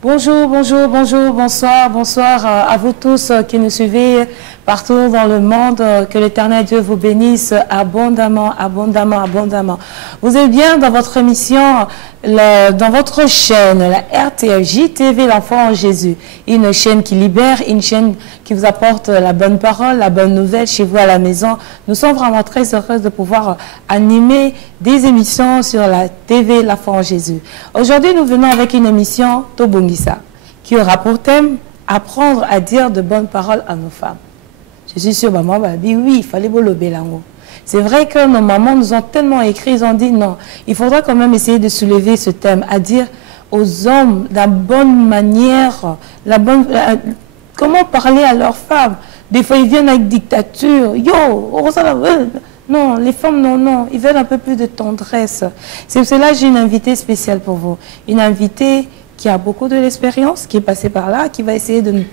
Bonjour, bonjour, bonjour, bonsoir, bonsoir à vous tous qui nous suivez partout dans le monde. Que l'Éternel Dieu vous bénisse abondamment, abondamment, abondamment. Vous êtes bien dans votre émission, dans votre chaîne, la RTFJ TV, l'enfant en Jésus. Une chaîne qui libère, une chaîne qui vous apporte la bonne parole, la bonne nouvelle chez vous à la maison. Nous sommes vraiment très heureux de pouvoir animer des émissions sur la TV, l'enfant en Jésus. Aujourd'hui, nous venons avec une émission Tobongisa, qui aura pour thème apprendre à dire de bonnes paroles à nos femmes. Je suis sûre, maman, oui, il fallait bolober l'amour. C'est vrai que nos mamans nous ont tellement écrit, ils ont dit non, il faudra quand même essayer de soulever ce thème, à dire aux hommes la bonne manière, comment parler à leurs femmes. Des fois, ils viennent avec dictature. Non, les femmes, non, ils veulent un peu plus de tendresse. C'est pour cela que j'ai une invitée spéciale pour vous. Une invitée qui a beaucoup de l'expérience, qui est passée par là, qui va essayer de nous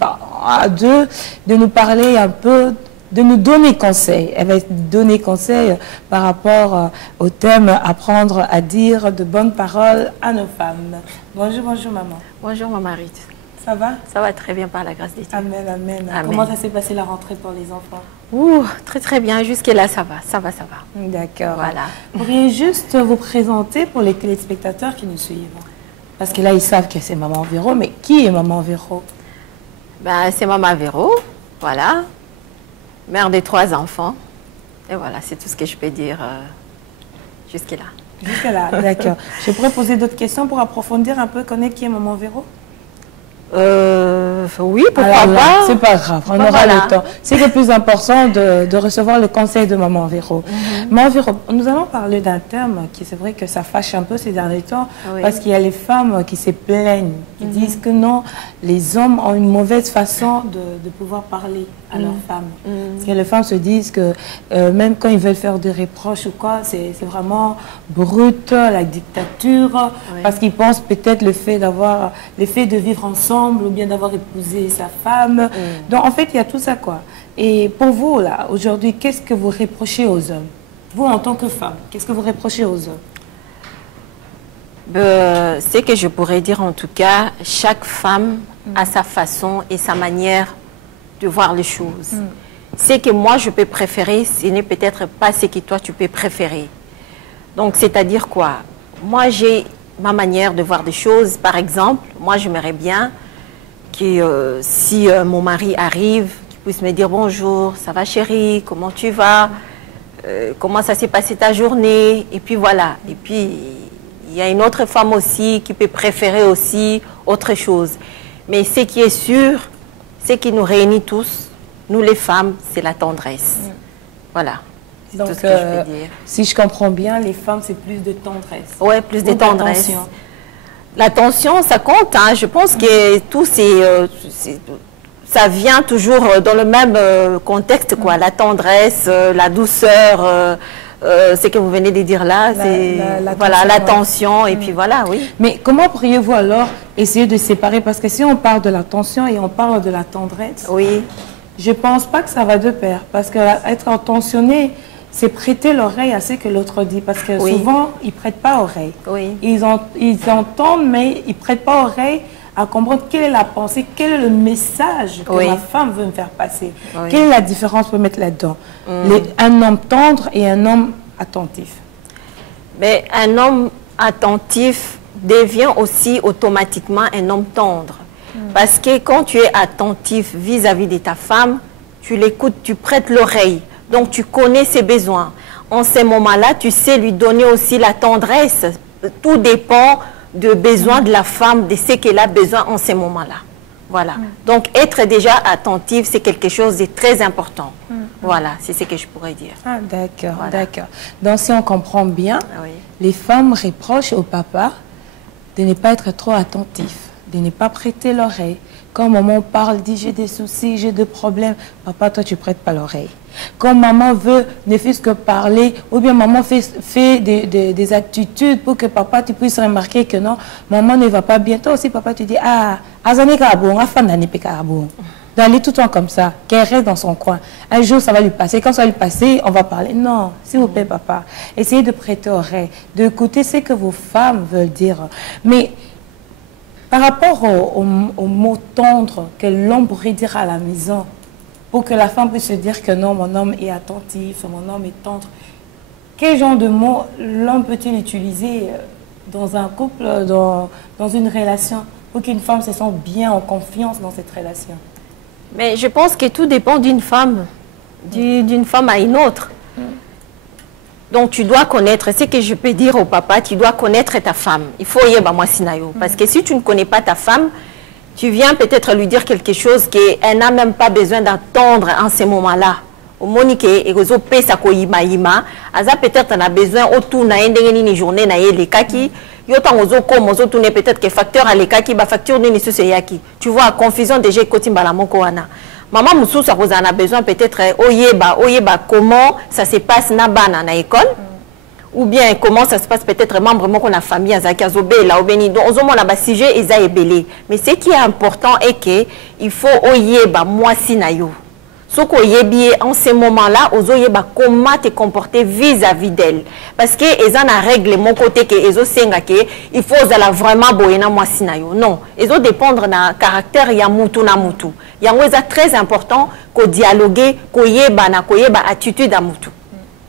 parler un peu, de nous donner conseil. Elle va donner conseil par rapport au thème apprendre à dire de bonnes paroles à nos femmes. Bonjour, bonjour maman. Bonjour ma Marie. Ça va? Ça va très bien par la grâce de Dieu. Amen, amen. Amen. Comment ça s'est passé la rentrée pour les enfants? Très très bien, jusque-là ça va. D'accord. Voilà. Vous pourriez juste vous présenter pour les téléspectateurs qui nous suivent? Parce que là, ils savent que c'est Maman Véro, mais qui est Maman Véro? C'est Maman Véro, voilà. Mère de 3 enfants. Et voilà, c'est tout ce que je peux dire jusque-là. Jusque-là, d'accord. Je pourrais poser d'autres questions pour approfondir un peu, connaître qui est Maman Véro? Oui, pourquoi pas. C'est pas grave, on aura le temps. C'est le plus important de recevoir le conseil de Maman Véro. Maman Véro, nous allons parler d'un terme qui, c'est vrai que ça fâche un peu ces derniers temps, parce qu'il y a les femmes qui se plaignent, qui disent que non, les hommes ont une mauvaise façon de pouvoir parler à leurs femmes. Parce que les femmes se disent que même quand ils veulent faire des reproches ou quoi, c'est vraiment brut, la dictature, parce qu'ils pensent peut-être le fait de vivre ensemble ou bien d'avoir épousé sa femme. Donc en fait, il y a tout ça quoi. Et pour vous, là, aujourd'hui, qu'est-ce que vous reprochez aux hommes? Vous, en tant que femme, qu'est-ce que vous reprochez aux hommes? Ce que je pourrais dire en tout cas, chaque femme a sa façon et sa manière de voir les choses. Ce que moi je peux préférer, ce n'est peut-être pas ce que toi tu peux préférer. Donc c'est-à-dire quoi? Moi j'ai ma manière de voir des choses. Par exemple, moi j'aimerais bien que si mon mari arrive, qu'il puisse me dire bonjour, ça va chérie, comment tu vas, comment ça s'est passé ta journée, et puis voilà. Et puis il y a une autre femme aussi qui peut préférer aussi autre chose. Mais ce qui est sûr, ce qui nous réunit tous, nous les femmes, c'est la tendresse. Voilà. Donc, tout ce que je peux dire. Si je comprends bien, les femmes, c'est plus de tendresse. Oui, plus de tendresse. L'attention, ça compte. Hein. Je pense que tout, ça vient toujours dans le même contexte, quoi. La tendresse, la douceur, ce que vous venez de dire là, c'est voilà, l'attention, et puis voilà, oui. Mais comment pourriez-vous alors essayer de séparer? Parce que si on parle de l'attention et on parle de la tendresse, je ne pense pas que ça va de pair. Parce qu'être attentionné, c'est prêter l'oreille à ce que l'autre dit. Parce que souvent, ils ne prêtent pas oreille. Ils entendent, mais ils ne prêtent pas oreille à comprendre quelle est la pensée, quel est le message que ma femme veut me faire passer. Quelle est la différence pour mettre là-dedans? Un homme tendre et un homme attentif. Mais un homme attentif devient aussi automatiquement un homme tendre. Parce que quand tu es attentif vis-à-vis de ta femme, tu l'écoutes, tu prêtes l'oreille. Donc, tu connais ses besoins. En ces moments-là, tu sais lui donner aussi la tendresse. Tout dépend du besoin de la femme, de ce qu'elle a besoin en ces moments-là. Voilà. Donc, être déjà attentif, c'est quelque chose de très important. Voilà, c'est ce que je pourrais dire. Ah, d'accord, d'accord. Donc, si on comprend bien, les femmes reprochent au papa de ne pas être trop attentif, de ne pas prêter l'oreille. Quand maman parle, dit j'ai des soucis, j'ai des problèmes, papa, toi, tu prêtes pas l'oreille. Quand maman veut ne fût-ce que parler, ou bien maman fait des attitudes pour que papa, tu puisses remarquer que non, maman ne va pas bien. Toi aussi, papa, tu dis, ah, azane karabon, afan d'année karabon. D'aller tout le temps comme ça, qu'elle reste dans son coin. Un jour, ça va lui passer. Quand ça va lui passer, on va parler. Non, s'il vous plaît, papa, essayez de prêter oreille, d'écouter ce que vos femmes veulent dire. Mais Par rapport au mot tendre que l'homme pourrait dire à la maison, pour que la femme puisse se dire que non, mon homme est attentif, mon homme est tendre, quel genre de mots l'homme peut-il utiliser dans un couple, dans une relation, pour qu'une femme se sente bien, en confiance dans cette relation? Mais je pense que tout dépend d'une femme, d'une femme à une autre. Donc tu dois connaître, ce que je peux dire au papa, tu dois connaître ta femme. Il faut y avoir moi sinayo. Parce que si tu ne connais pas ta femme, tu viens peut-être lui dire quelque chose qu'elle n'a même pas besoin d'entendre en ce moment-là. Au monique et aux pesa ko yima aza peut-être en a besoin autour na une journée na les kaki yo tant aux comme aux tourner peut-être que facteur à les kaki ba facture ni ce yaki. Tu vois confusion déjà côté mbala moko wana. Maman Moussou ça vous en a besoin peut-être oyeba comment ça se passe na bana na école ou bien comment ça se passe peut-être membre mon la famille azaki azobe la obeni donc ozo mona ba sujet eza ebele mais ce qui est important est que il faut oyeba moi sinayo. Ce qu'on y est en ce moment-là, comment te comporter vis-à-vis d'elle. Parce que ils ont un règle mon côté que il faut vraiment boyena moi sinayo. Non, ils ont dépendre d'un caractère ya mutu na mutu. Il y a très important qu'on dialogue, qu'on yeba attitude à mutu.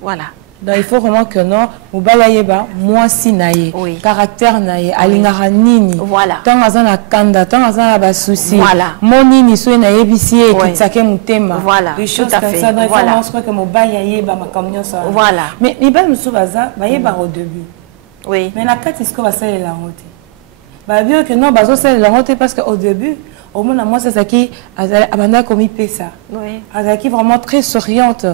Voilà. Donc il faut vraiment que non, mobala yeba moi sinaye, caractère naye, alingara nini. Voilà. Tant azana kanda, tant azana ba souci. Voilà. Mon nini so na yebisie qui tsake mutema. Voilà. Des choses comme ça. Donc vraiment je crois que mobala yeba makamnyo ça. Voilà. Mais ni ba musu baza, ba yeba au début. Oui. Mais la carte est-ce que va ça la route. Ba bien que non bazo ça la route parce que au début au moins moi c'est ça qui abanda comme pesa. Oui. Azaki vraiment très souriante,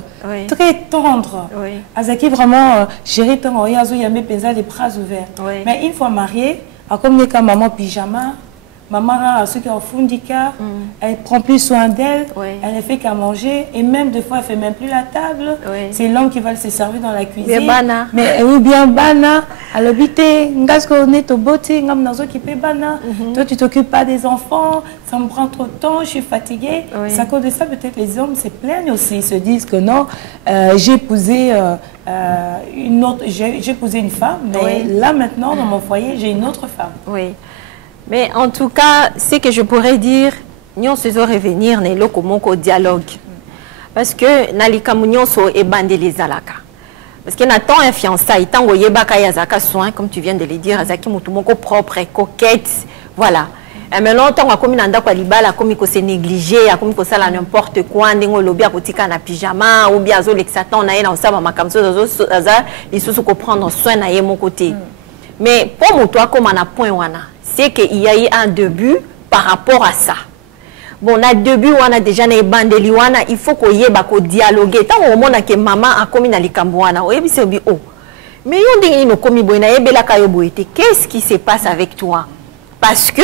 très tendre. Oui. Azaki vraiment gérer ton oyazo yamé pesa les bras ouverts. Oui. Mais une fois mariée, à comme les cas maman pyjama, maman a ceux qui ont fundika, elle prend plus soin d'elle, elle ne fait qu'à manger et même des fois elle fait même plus la table. C'est l'homme qui va se servir dans la cuisine. Mais ou bien bana, à l'habiter, ngasko net au beauté, ngam nazo qui paie bana. Toi tu t'occupes pas des enfants, ça me prend trop de temps, je suis fatiguée. C'est à cause de ça peut-être les hommes se plaignent aussi, ils se disent que non, j'ai épousé une autre, j'ai épousé une femme, mais là maintenant dans mon foyer j'ai une autre femme. Oui. Mais en tout cas, ce que je pourrais dire, nous se revenir au dialogue. Parce que nalika munyo so e bande les alaka. Parce que Nathan un fiançailles, tant que yebaka yazaka soin, comme tu viens de le dire, azaki mutumoko propre, coquette, voilà. Et maintenant, tant qu'on a quoi libala, comme il se négligé, comme il ça n'importe quoi, n'engo lobby à kotika na pyjama, ou bien azo l'exatan na yena osama makamso azo aza, il se prendre soin na mon côté. Mais pour moi, toi, comme on a point wana. C'est qu'il y a eu un début par rapport à ça. Bon, on a début, on a déjà des bandeli, il faut qu'on y ait dialoguer. Tant au moment que maman a commis dans les cambouana, c'est oh. Mais on dit nous commis boina bela kayo boité. Qu'est-ce qui se passe avec toi? Parce que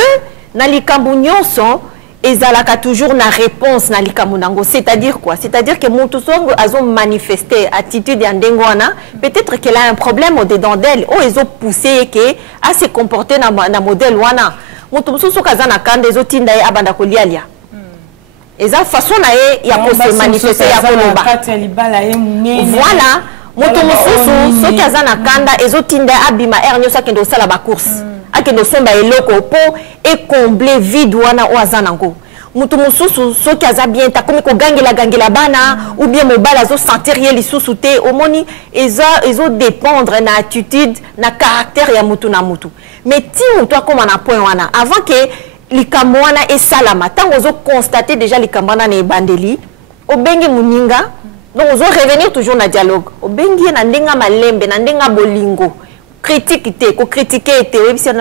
dans les cambounions sont ezalaka toujours na réponse na likamunango. C'est-à-dire quoi? C'est-à-dire que Moutoussongo a manifesté attitude yandengwana. Peut-être qu'elle a un problème au-dedans d'elle. Oh, ils ont poussé que à se comporter na modèle wana. Moutoussongo kazana kande zo tinda e abanda kolialia. Eza façon na e ya ko se manifester ya koloba. Voilà. Moutoussongo so kazana kanda ezo tinda abima ernyo sa kendo sala ba course. Ake no somba eloko po et combler vide wana o azanango mutu mususu soki aza bien ta komi ko gangela bana ou bien mobala zo sentir ye lisusu te omoni ezo dépendre na attitude na caractère ya mutu na mutu mais ti mutu akoma na point wana avant que likambo wana esalama tango ozo constater déjà likambo wana na ebandeli obengi muninga donc ozo revenir toujours na dialogue obengi na ndenga malembe na ndenga bolingo critique, critiquer,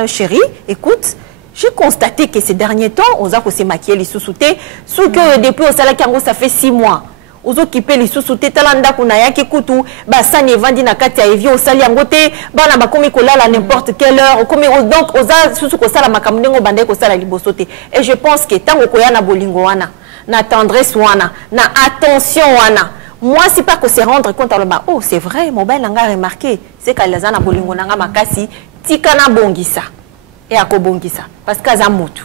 chérie, écoute, j'ai constaté que ces derniers temps, on a s'est maquillé les sous-soutés, sous que depuis au salaire ça fait 6 mois. Aux occupés les sous-soutés, talanda kunaya qui coûte bah ça n'est vendu na katia et au salaire ngoté, bah na ba komi kola à n'importe quelle heure, donc aux a sous ko sala makamnengo bande ko sala libosoté. Et je pense que tant ko ya na bolingo wana, na tendresse wana, na attention wana. Moi, c'est pas que se rendre compte à l'homme. Oh, c'est vrai, mon bel a remarqué. C'est qu'elle a un bolingo nanga makasi, tikana bongisa. Et à ko bongisa. Parce qu'elle a motu.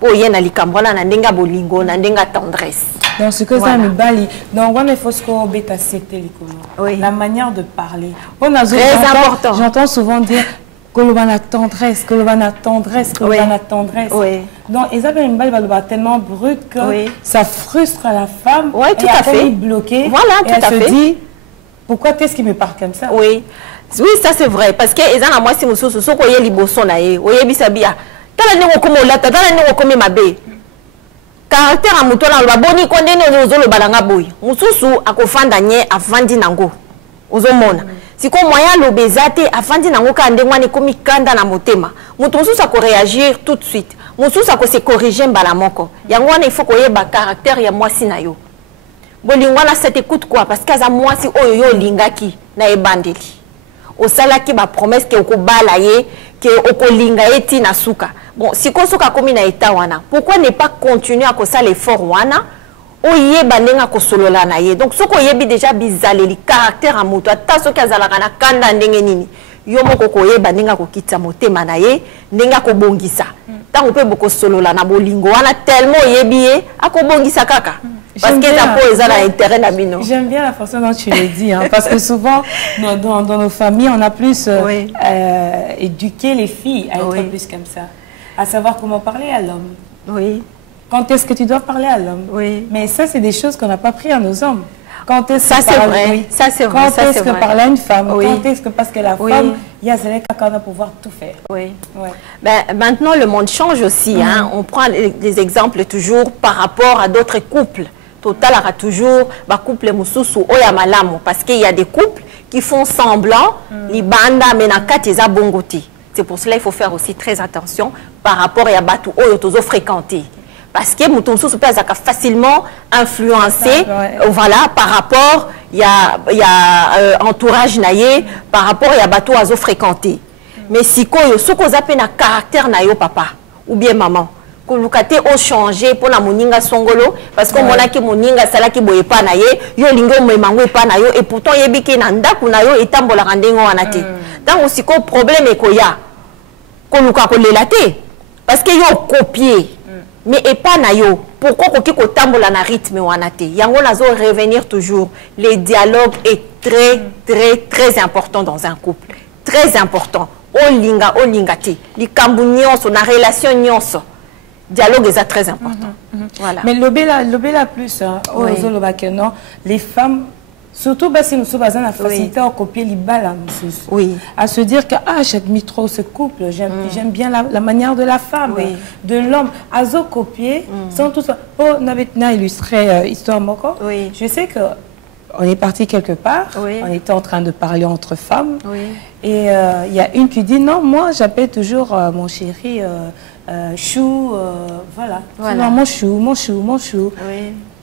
Pour y en aller cambona, n'enga bolingo, n'enga tendresse. Donc, ce que ça me bali. Donc, on est faux qu'on bêta c'était la manière de parler. Très important. J'entends souvent dire la tendresse, tendresse. Oui. Donc, Isabelle Mbali va tellement brut que ça frustre la femme. Oui, tout à fait. Bloquée. Voilà, et elle se dit, pourquoi est-ce qu'il me parle comme ça? Oui. Oui, ça c'est vrai. Parce que Ezana moi si mususu so ko ye liboso na ye, oye bisabia. Tala ni ko mo lata, tala ni ko me mabe. Caractère a muto na baboni ko ndene ozolo balanga boy. Mususu akofanda nye avandi nango. Ozomona. Siko moyen lobezate afandi nango ka ndengwa ni komi kanda na motema. Muto mususu ko réagir tout de suite. Mususu ko se corriger mbala moko. Yango wana il faut ko yeba caractère ya mwasi na yo. Bolingwana cette écoute quoi parce que za mwasi oyo yo lingaki na ebandeli. Osalaki ba promesse ke okobala ye ke okolinga eti na suka. Bon, si kosoka komi na eta wana, pourquoi ne pas continuer à kosala l'effort wana oye bandenga kosolola na ye. Donc soko yebi déjà bizaleli caractère a moto ata soki azalaka na kanda ndenge nini. Yo moko koye bandenga kokitsa motema na ye, ndenga kobongisa. Tango pe boko solola na bolingo wana tellement yebi ye akobongisa kaka. Parce que ta peau est à l'intérêt d'Abino. J'aime bien la façon dont tu le dis, hein, parce que souvent, dans nos familles, on a plus éduqué les filles à être plus comme ça. À savoir comment parler à l'homme. Oui. Quand est-ce que tu dois parler à l'homme? Oui. Mais ça, c'est des choses qu'on n'a pas pris à nos hommes. Quand est-ce ça, c'est vrai. Oui. Ça, c'est vrai. Quand est-ce que parler à une femme? Oui. Quand est-ce que, parce que la femme, il y a quelqu'un va pouvoir tout faire. Oui. Ouais. Ben, maintenant, le monde change aussi. Hein. On prend des exemples toujours par rapport à d'autres couples. Total aura toujours ba couple mususu oya malamu parce qu'il y a des couples qui font semblant li banda menakati eza bongoti. C'est pour cela il faut faire aussi très attention par rapport à batu oyo tozo fréquenter parce que mutu mususu peut azaka facilement influencé voilà par rapport il y a entourage naie par rapport à batu azo fréquenter. Mais si koyo soko zape na caractère na yo papa ou bien maman Kolukate o changer pour la moninga songolo parce que mona ki moninga sala ki boye pa na ye yo lingo mo mango pa na yo et pourtant yebiki na ndaku na yo etambola kandengo wana te tant aussi ko problème e ko ya koluka ko lelate parce que yo copier mais et pas na yo pourquoi ko ki ko tambola na rythme wana te yango nazo revenir toujours les dialogues est très important dans un couple très important o linga te li kambu nyonso na relation nyonso dialogue est très important. Voilà. Mais l'obéla plus, hein, non, les femmes, surtout si nous sommes en facilité à copier les balles, à se dire que j'admire trop ce couple, j'aime bien la manière de la femme, de l'homme, à copier, sans tout ça. Pour illustrer histoire moko, je sais que on est parti quelque part, on était en train de parler entre femmes, et il y a une qui dit non, moi j'appelle toujours mon chéri. Chou, voilà. Mon chou.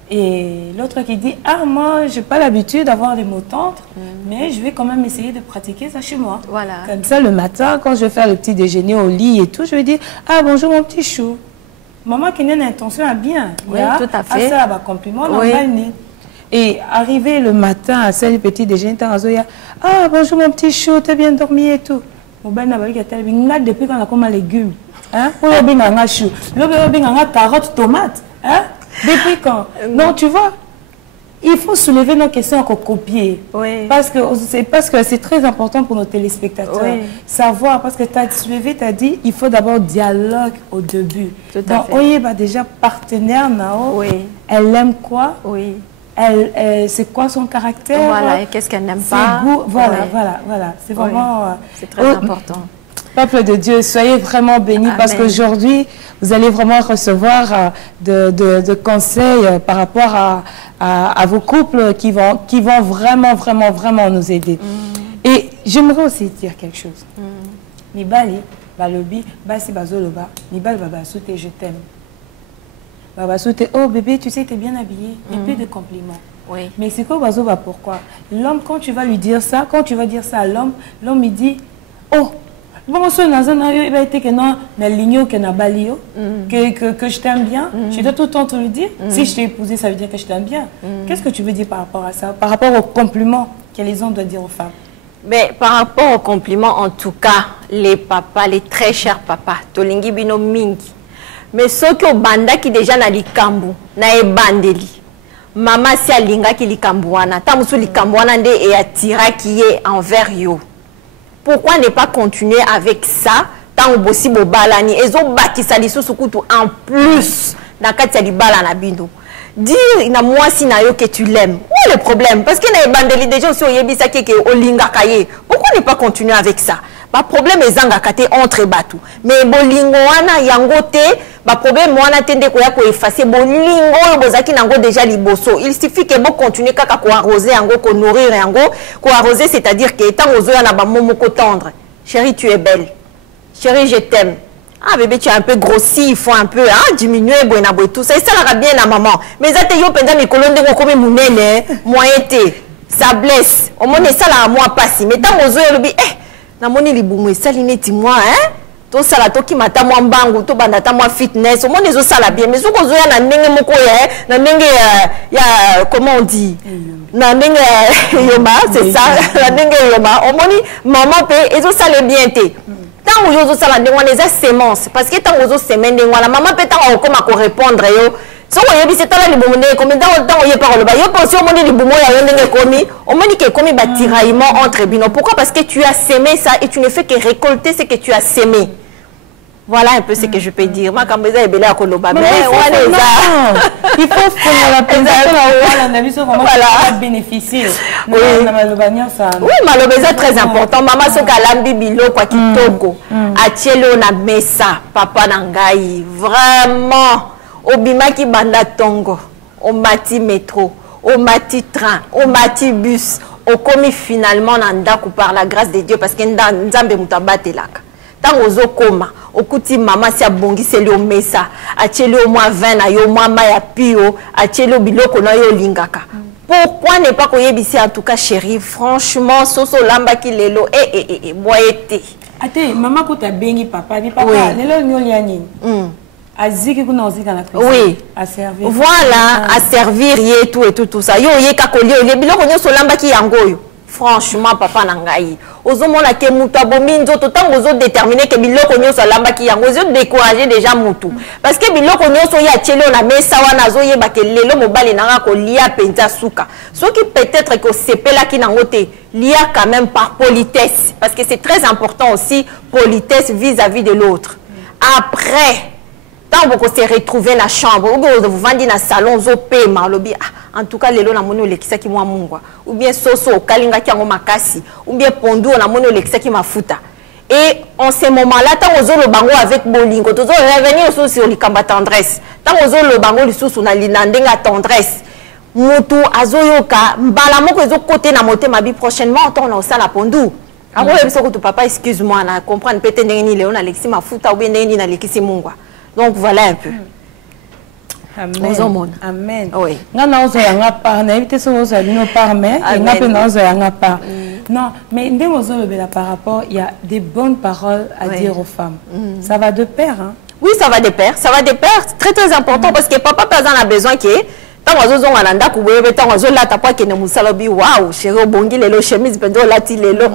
Et l'autre qui dit, moi, j'ai pas l'habitude d'avoir des mots tendres, mais je vais quand même essayer de pratiquer ça chez moi. Voilà. Comme ça, le matin, quand je vais faire le petit déjeuner au lit et tout, je vais dire, bonjour mon petit chou. Maman qui n'a l'intention à bien. Oui, tout à fait. Ça, compliment, et arriver le matin à ce petit déjeuner, bonjour mon petit chou, t'as bien dormi et tout. Depuis qu'on a comme un légume. Hein? Chou. Carotte, tomate. Hein? Depuis quand? Non, tu vois, il faut soulever nos questions pour copier. Parce que c'est très important pour nos téléspectateurs. Savoir, parce que tu as soulevé, tu as dit, il faut d'abord dialogue au début. Donc, on va déjà partenaire, Nao. Elle aime quoi? C'est quoi son caractère? Voilà, et qu'est-ce qu'elle n'aime pas? Voilà. C'est vraiment... c'est très important. Peuple de Dieu, soyez vraiment bénis parce qu'aujourd'hui, vous allez vraiment recevoir de conseils par rapport à vos couples qui vont vraiment nous aider. Et j'aimerais aussi dire quelque chose. Nibali, balobi, basi bazoloba, nibali babasute, je t'aime. Babasute, oh bébé, tu sais, tu es bien habillé. Et plus de compliments. Mais c'est quoi bazoba, pourquoi? L'homme, quand tu vas lui dire ça, quand tu vas dire ça à l'homme, l'homme il dit, oh, bon, il va être que non, que je t'aime bien. Je dois tout le temps te le dire. Si je t'ai épousé, ça veut dire que je t'aime bien. Qu'est-ce que tu veux dire par rapport à ça? Par rapport aux compliments que les hommes doivent dire aux femmes? Mais par rapport aux compliments, en tout cas, les papas, les très chers papas, tolingi bino mingi. Mais ceux qui ont banda qui déjà na likambu, na e bandeli. Maman si alinga ki likambu wana, tamusu likambu wana nde e atira qui est envers yo. Pourquoi ne pas continuer avec ça tant que possible balani et zo bakisa lisusu kutu en plus dans kati ya bala na bino. Dire na moi si na yo que tu l'aimes. Où est le problème? Parce que na bandeli déjà aussi oyebisa ke olinga kaye. Pourquoi ne pas continuer avec ça? Ba problème ezanga kate entre batu. Mais bolingo wana yango te, ba problème wana tende ko ya ko effacer bolingo oyo bozaki nango déjà liboso. Il suffit que bo continuer kaka ko arroser yango ko nourrir yango, ko arroser c'est-à-dire que tant ozo na ba momo ko tendre. Chérie, tu es belle. Chérie, je t'aime. Ah bébé, tu es un peu grossi, il faut un peu diminuer, tout ça. Et ça la bien à maman. Mais ça te yo pendant mes colonnes de comme mounene, moyen été. Ça blesse. Au moins ça là moi passi. Mais tant aux yeux le na moni libumu ça l'ineti moi to ça là to qui mata moi mbangu to bandata moi fitness. Au moins les ça la bien. Mais ce qu'on zoya na ndenge moko na ndenge ya comment on dit. Na ndenge yoma, c'est ça. Na ndenge yoma. Au moins maman paye et ça le bien été. Tant que vous avez des semences, parce que tant que vous avez des semences, maman peut comment répondre. Si vous avez c'est là les boumons, comme dans le temps où il y a pas le bas, il y a pas aussi au monde les boumons, il y a des commis, au monde qui est commis tiraillement entre binômes. Pourquoi? Parce que tu as sémé ça et tu ne fais que récolter ce que tu as sémé. Voilà un peu ce que je peux dire. Moi, quand je suis à Koloba, mais il faut faire la présentation, voilà, bénéficier. Oui, malheureusement, très important. Maman, ce qu'elle a bilo quoi qui togo, atielo na mesa, papa nangai, vraiment, obima qui banda tongo, au mati métro, au mati train, au mati bus, au commis finalement nandaku par la grâce de Dieu parce que nzambe mutabate laka. Tant aux okoma, au kuti maman si a bongi c'est le mesa, a tchelo au moins 20 na yo moins maya pio, a tchelo biloko na yo lingaka. Pourquoi ne pas koyebisi en tout cas chérie, franchement soso lamba ki lelo boyete. Ate maman ko ta bengi papa ni papa lelo nyoli anini. Aziki kuna ozika na cuisine. Oui. À servir. Voilà, à servir et tout ça. Yo ye kakoli yo biloko nyoso lamba ki yangoyo. Franchement papa nangai ozomona ke mutu abomi nzoto tango ozo déterminer que biloko nyoso lamba ki yango ozo décourager déjà mutu parce que biloko nyoso ya tchelo na mesa wana zo yeba ke lelo mobali nanga ko lia penza suka soki peut-être que sepela ki nango te lia quand même par politesse parce que c'est très important aussi politesse vis-à-vis de l'autre. Après tant que vous se retrouvez dans la chambre, ou bien vous vendez dans le salon, vous paiement, en tout cas, les lois, on a qui moi mungwa, ou bien soso, kalinga qui a makasi, ou bien pondu, on a mono qui m'a fouta. Et en ce moment-là, tant que vous le bango avec bolingo, vous revenir aussi sur le kamba tendresse. Tant que vous le bango, le sous na linandenga tendresse. Mutu azoyoka, mbala moko ezo côté na moté ma vie prochainement, on a aussi la pondu. Alors, papa, excuse-moi, na comprendre peut-être ni léon Alexis ma fouta ou bien ni Alexis mungwa. Donc voilà un peu. Amen. Amen. Oui. Non, mais par rapport, il y a des bonnes paroles à dire aux femmes. Ça va de pair, hein? Oui, ça va de pair. Ça va de pair. Très très important parce que papa a besoin que tant que on a nda kuwe tant que la tapa que ne musalobi waouh chérie bongi lelo chemise pendo lati lelo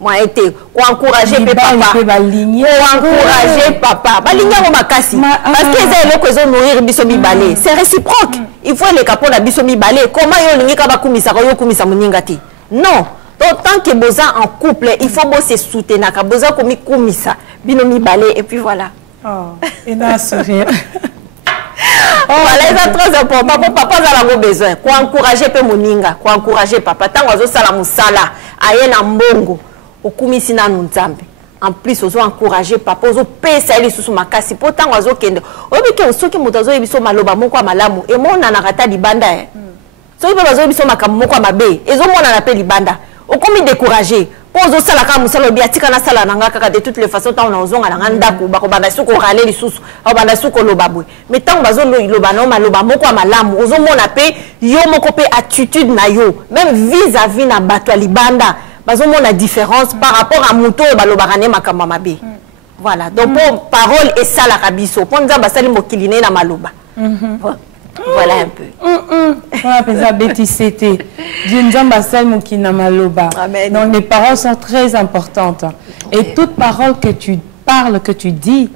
moi été pour encourager papa encourager papa balinga ko makasi parce que c'est le que nourrir biso mibale c'est réciproque il faut les capons la biso mibale comment yo lingi ka bakumisa ko yo kumisa muninga ti non donc tant que boza en couple il faut se soutenir ka boza ko mi kumisa bino mibale et puis voilà et na sourire. Voilà, c'est très important. Papa a besoin. Pour encourager moninga, pour encourager papa. Tant que vous avez musala, aye na mbongo, okumisi na nzambe. En plus, vous encourager papa, vous pesa ili susu makasi. Pourtant, vous kende. Obi ke osoki mutazo ebiso maloba moko malamu. E mona na kata libanda. So ibe bazo ebiso makamu moko mabe. Ezo mona na pe libanda. Okomi décourager. Pozo sala ka musalo bi atika na sala nanga kaka de toutes les façons tant on zonga na ndaku ba ko banda suko rale lisusu ba banda suko lobabwe mais tant bazo loba no maloba moko malamu ozo mona pe yo moko pe attitude na yo même vis-à-vis na bato libanda bazo mona différence par rapport à muto ba lobakane makamba mabe voilà donc pour parole et sala kabiso pour nzamba sali mokiline na maloba voilà un peu. Donc les paroles sont très importantes. Et toute parole que tu parles, que tu dis,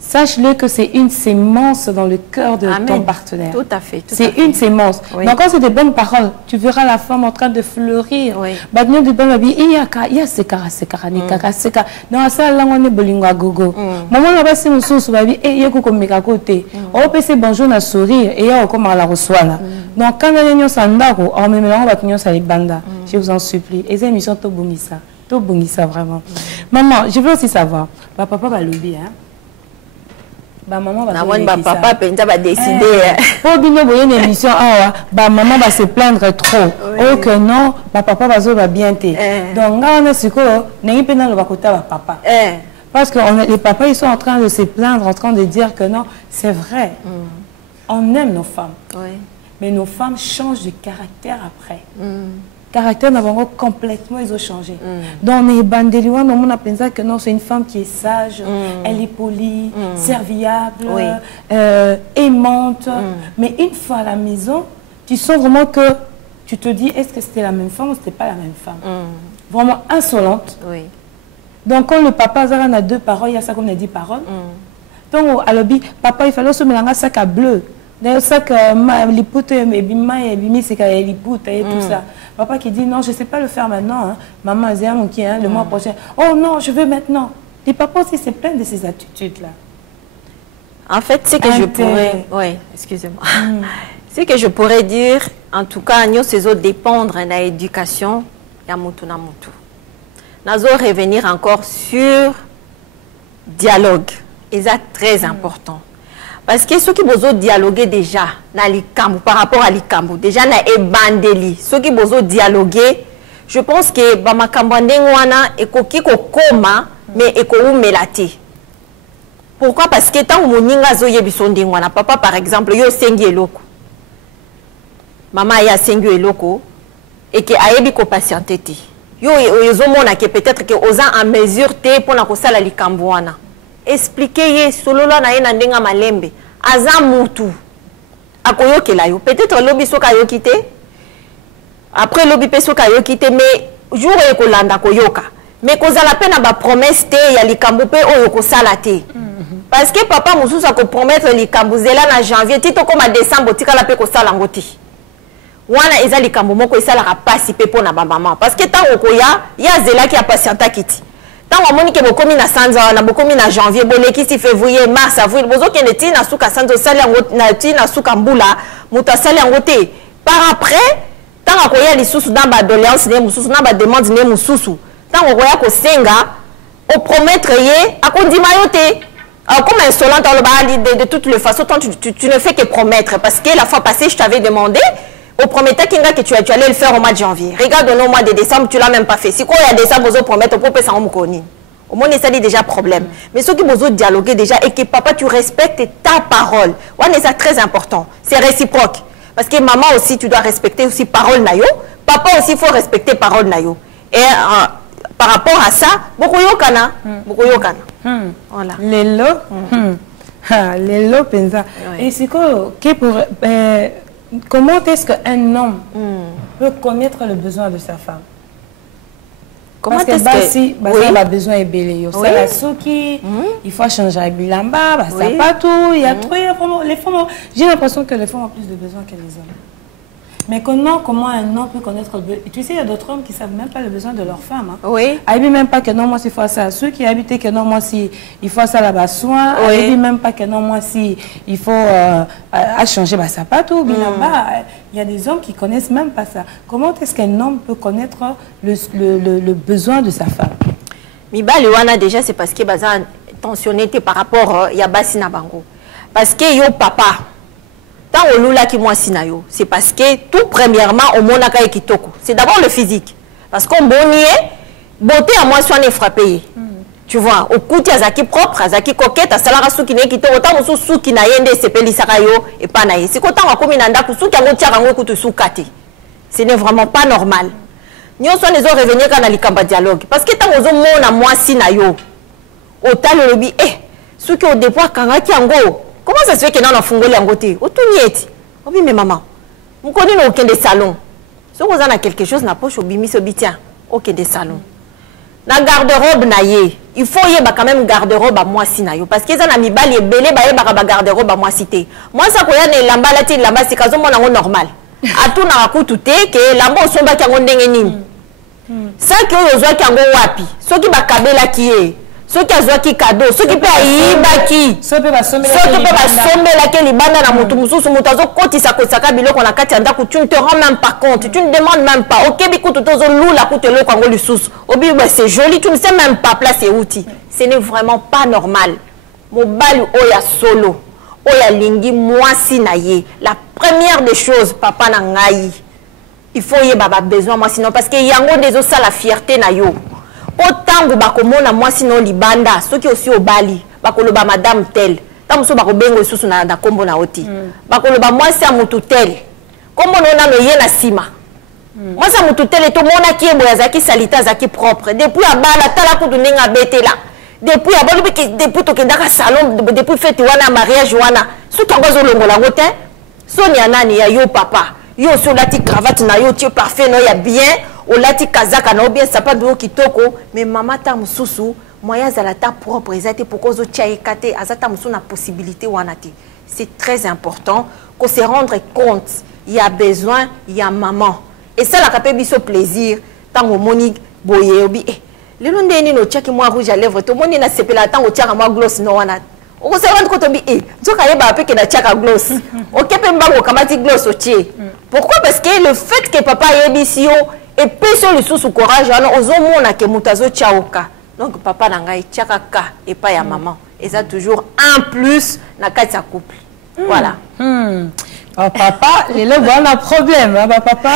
sache-le que c'est une sémence dans le cœur de ton partenaire. Tout à fait. C'est une sémence. Oui. Donc, quand c'est des bonnes paroles, tu verras la femme en train de fleurir. Oui. Bonjour, na sourire et donc, quand je vous en supplie, et c'est une émission tout bonissa vraiment. Maman, je veux aussi savoir, papa va l'oublier, hein? Maman va papa va décider. Pour une émission, maman va se plaindre trop. Oh que non, papa va bien te. Donc, on a ce que n'est pas dans le papa. Parce que les papas, ils sont en train de se plaindre, en train de dire que non, c'est vrai. On aime nos femmes. Mais nos femmes changent de caractère après. Caractère n'avons complètement ils ont changé. Dans les bandeliwa, on a pensé que non, c'est une femme qui est sage, elle est polie, serviable, aimante. Mais une fois à la maison, tu sens vraiment que tu te dis, est-ce que c'était la même femme ou c'était pas la même femme? Vraiment insolente. Donc quand le papa a 2 paroles, il y a ça comme il a 10 paroles. Donc à l'objet, papa il fallait se mélanger un sac à bleu. D'ailleurs, ça que l'hypote et c'est et tout ça. Papa qui dit non, je ne sais pas le faire maintenant. Hein. Maman qui le mois prochain. Oh non, je veux maintenant. Les papas aussi se plaignent de ces attitudes-là. En fait, c'est que je pourrais... Oui, excusez-moi. C'est que je pourrais dire, en tout cas, nous, ces autres dépendre de l'éducation. Nous allons revenir encore sur dialogue. Et ça, très important. Parce que ceux qui besoin dialoguer déjà par rapport à l'Ikambu, déjà na ebandeli, ceux qui besoin dialoguer, je pense que bamakambande wana ekoki kokoma mais ekoumelaté. Pourquoi? Parce que tant moninga zo yebisonde wana papa par exemple yo sengi eloko. Maman ya sengi eloko et que ayebi ko patienter te. Yo ezomona que peut-être que oza en mesure te pour na kosala likambu wana. Expliquez solo na ye na ndenga malembe aza mutu akoyokela yo peut-être lobi soka yo kité après lobi pe soka yo kité mais jour e kolanda koyoka mais kozala pe na ba promesse te ya likambu pe oyo kosala te parce que papa mususu ko promettre likambu zela na janvier tito koma décembre tikala pe kosala ngoti wana eza likambu moko esala ka pasi pe pona ba maman parce que tango koya ya zela ki a patienta kiti. Tant que vous avez commis na sanza, na bokomi na janvier, boleki si février, mars, avril, bozo kende ti na suka sanza sali na ti na suka mbula, muta sali ngote. Par après, tant que koya li susu na ba doléance ne mususu na ba demande ne mususu. Tant que koya ko senga, o promettre ye, akondima yote. Comme insolente de toutes les façons, tu ne fais que promettre parce que la fois passée, je t'avais demandé au prometteur que tu allais le faire au mois de janvier. Regarde au mois de décembre, tu ne l'as même pas fait. Si quoi il y a décembre, vous promettez pour ça au moins ça dit déjà problème. Mais ce qui vous dialoguer déjà et que papa tu respectes ta parole. C'est très important. C'est réciproque. Parce que maman aussi tu dois respecter aussi parole nayo. Papa aussi il faut respecter parole nayo. Et par rapport à ça, beaucoup yokana, beaucoup yokana. Voilà. Les lots pensa. Et c'est quoi pour comment est-ce qu'un homme peut connaître le besoin de sa femme? Comment est-ce que a besoin de belé? Il faut changer la bilamba, ça pas tout. Il y a trop les femmes. J'ai l'impression que les femmes ont plus de besoins que les hommes. Mais comment un homme peut connaître le besoin? Tu sais, il y a d'autres hommes qui ne savent même pas le besoin de leur femme. Hein. Oui. Ils ne même pas que non, moi, il faut ça. Ceux qui habitent que non, moi, si il faut ça là-bas, soin. Ils ne même pas que non, moi, si il faut changer, ça pas tout. Il y a des hommes qui ne connaissent même pas ça. Comment est-ce qu'un homme peut connaître le besoin de sa femme? Miba Liwana, déjà, c'est parce que bazan tensionné par rapport à Yabasi Nabango. Parce que yo papa. Tant au lula qui moi sinayo, c'est parce que tout premièrement au monaka et kitoko, c'est d'abord le physique. Parce qu'on bonnier, beauté à moi soit n'est frappé. Tu vois, au côté azaki propre, azaki coquette, à salara sou qui n'est kitoko, autant au sou qui n'a yende se peli sarayo et pas naïe. C'est qu'autant à kominanda sou qui a gotia rango kutu sou kate. Ce n'est vraiment pas normal. Nous sommes les autres revenir quand on a le dialogue. Parce que tant aux hommes à moi sinayo, autant le lobby, sou qui au départ quand on a ango. Comment ça se fait que nous avons fongolé en côté? Au tout niet. Oh oui, mais maman, vous connaissez aucun des salons. Si vous avez quelque chose dans la poche, vous avez mis ce bitin. Aucun des salons. na garde-robe na ye il faut yeba quand même garde-robe à moi si na yo parce que ça na mibali ebele ba yeba ba garde-robe à moi cité moi ça ko ya ne lamba la ti lamba sikazo mona ngo normal atuna akutu te ke lamba osomba ki ngo ndenge nini ça que ozwa ki ngo wapi soki ba kabela ki ye soki azwa ki cadeau soki pe ayiba ki soki pe basombela ke libanda na mutu mususu mutu azo kotisa kosaka biloko na kati ya ndako tu ne te rends même pas compte tu ne demandes même pas ok bikutu tozo lula kutu eloko ngo lisusu obi ba c'est joli tu ne sais même pas place et outil ce n'est vraiment pas normal mobali oya solo oya lingi mwasi na ye la première des choses papa na ngai il faut y baba besoin moi sinon parce que yango dezo ça la fierté na yo autant bakomona moi sinon libanda ceux qui aussi au bali bakoloba madame tel tamuso bakobengo susu na kombo na oti bakoloba moi c'est mutu tel comme on a no ye na sima moi c'est mutu tel to mona ki ebo yazaki salita zaki propre depuis abala tala ko dunenga betela depuis abolo depuis to kendaka salon depuis fête wana mariage wana su tangozo longola ngote sonia nani ya yo papa yo sur la petite cravate na yo tu parfait no ya bien o lati kazaka na bien ça pas de kitoko mais maman ta mususu moya za la ta propre ezate pourquoi zo tia ekate azata musu na possibilité wanati c'est très important qu'on se rendre compte il y a besoin il y a maman et ça la capé biso plaisir tango moni boye obi le long ndeni no tia ki moi rouge à lèvres to moni na sepela tango tia moi gloss no wana on se rend compte obi nzoka yeba pe ke na tia ka gloss OK pe mbango kamati gloss o tie pourquoi parce que le fait que papa yebisio et puis sur le sous courage alors ozomona ke mutazo tchaoka donc papa nangai tchakaka et pas ya maman et ça toujours un plus na kati ya couple voilà oh, papa les là voilà problème hein, bah, papa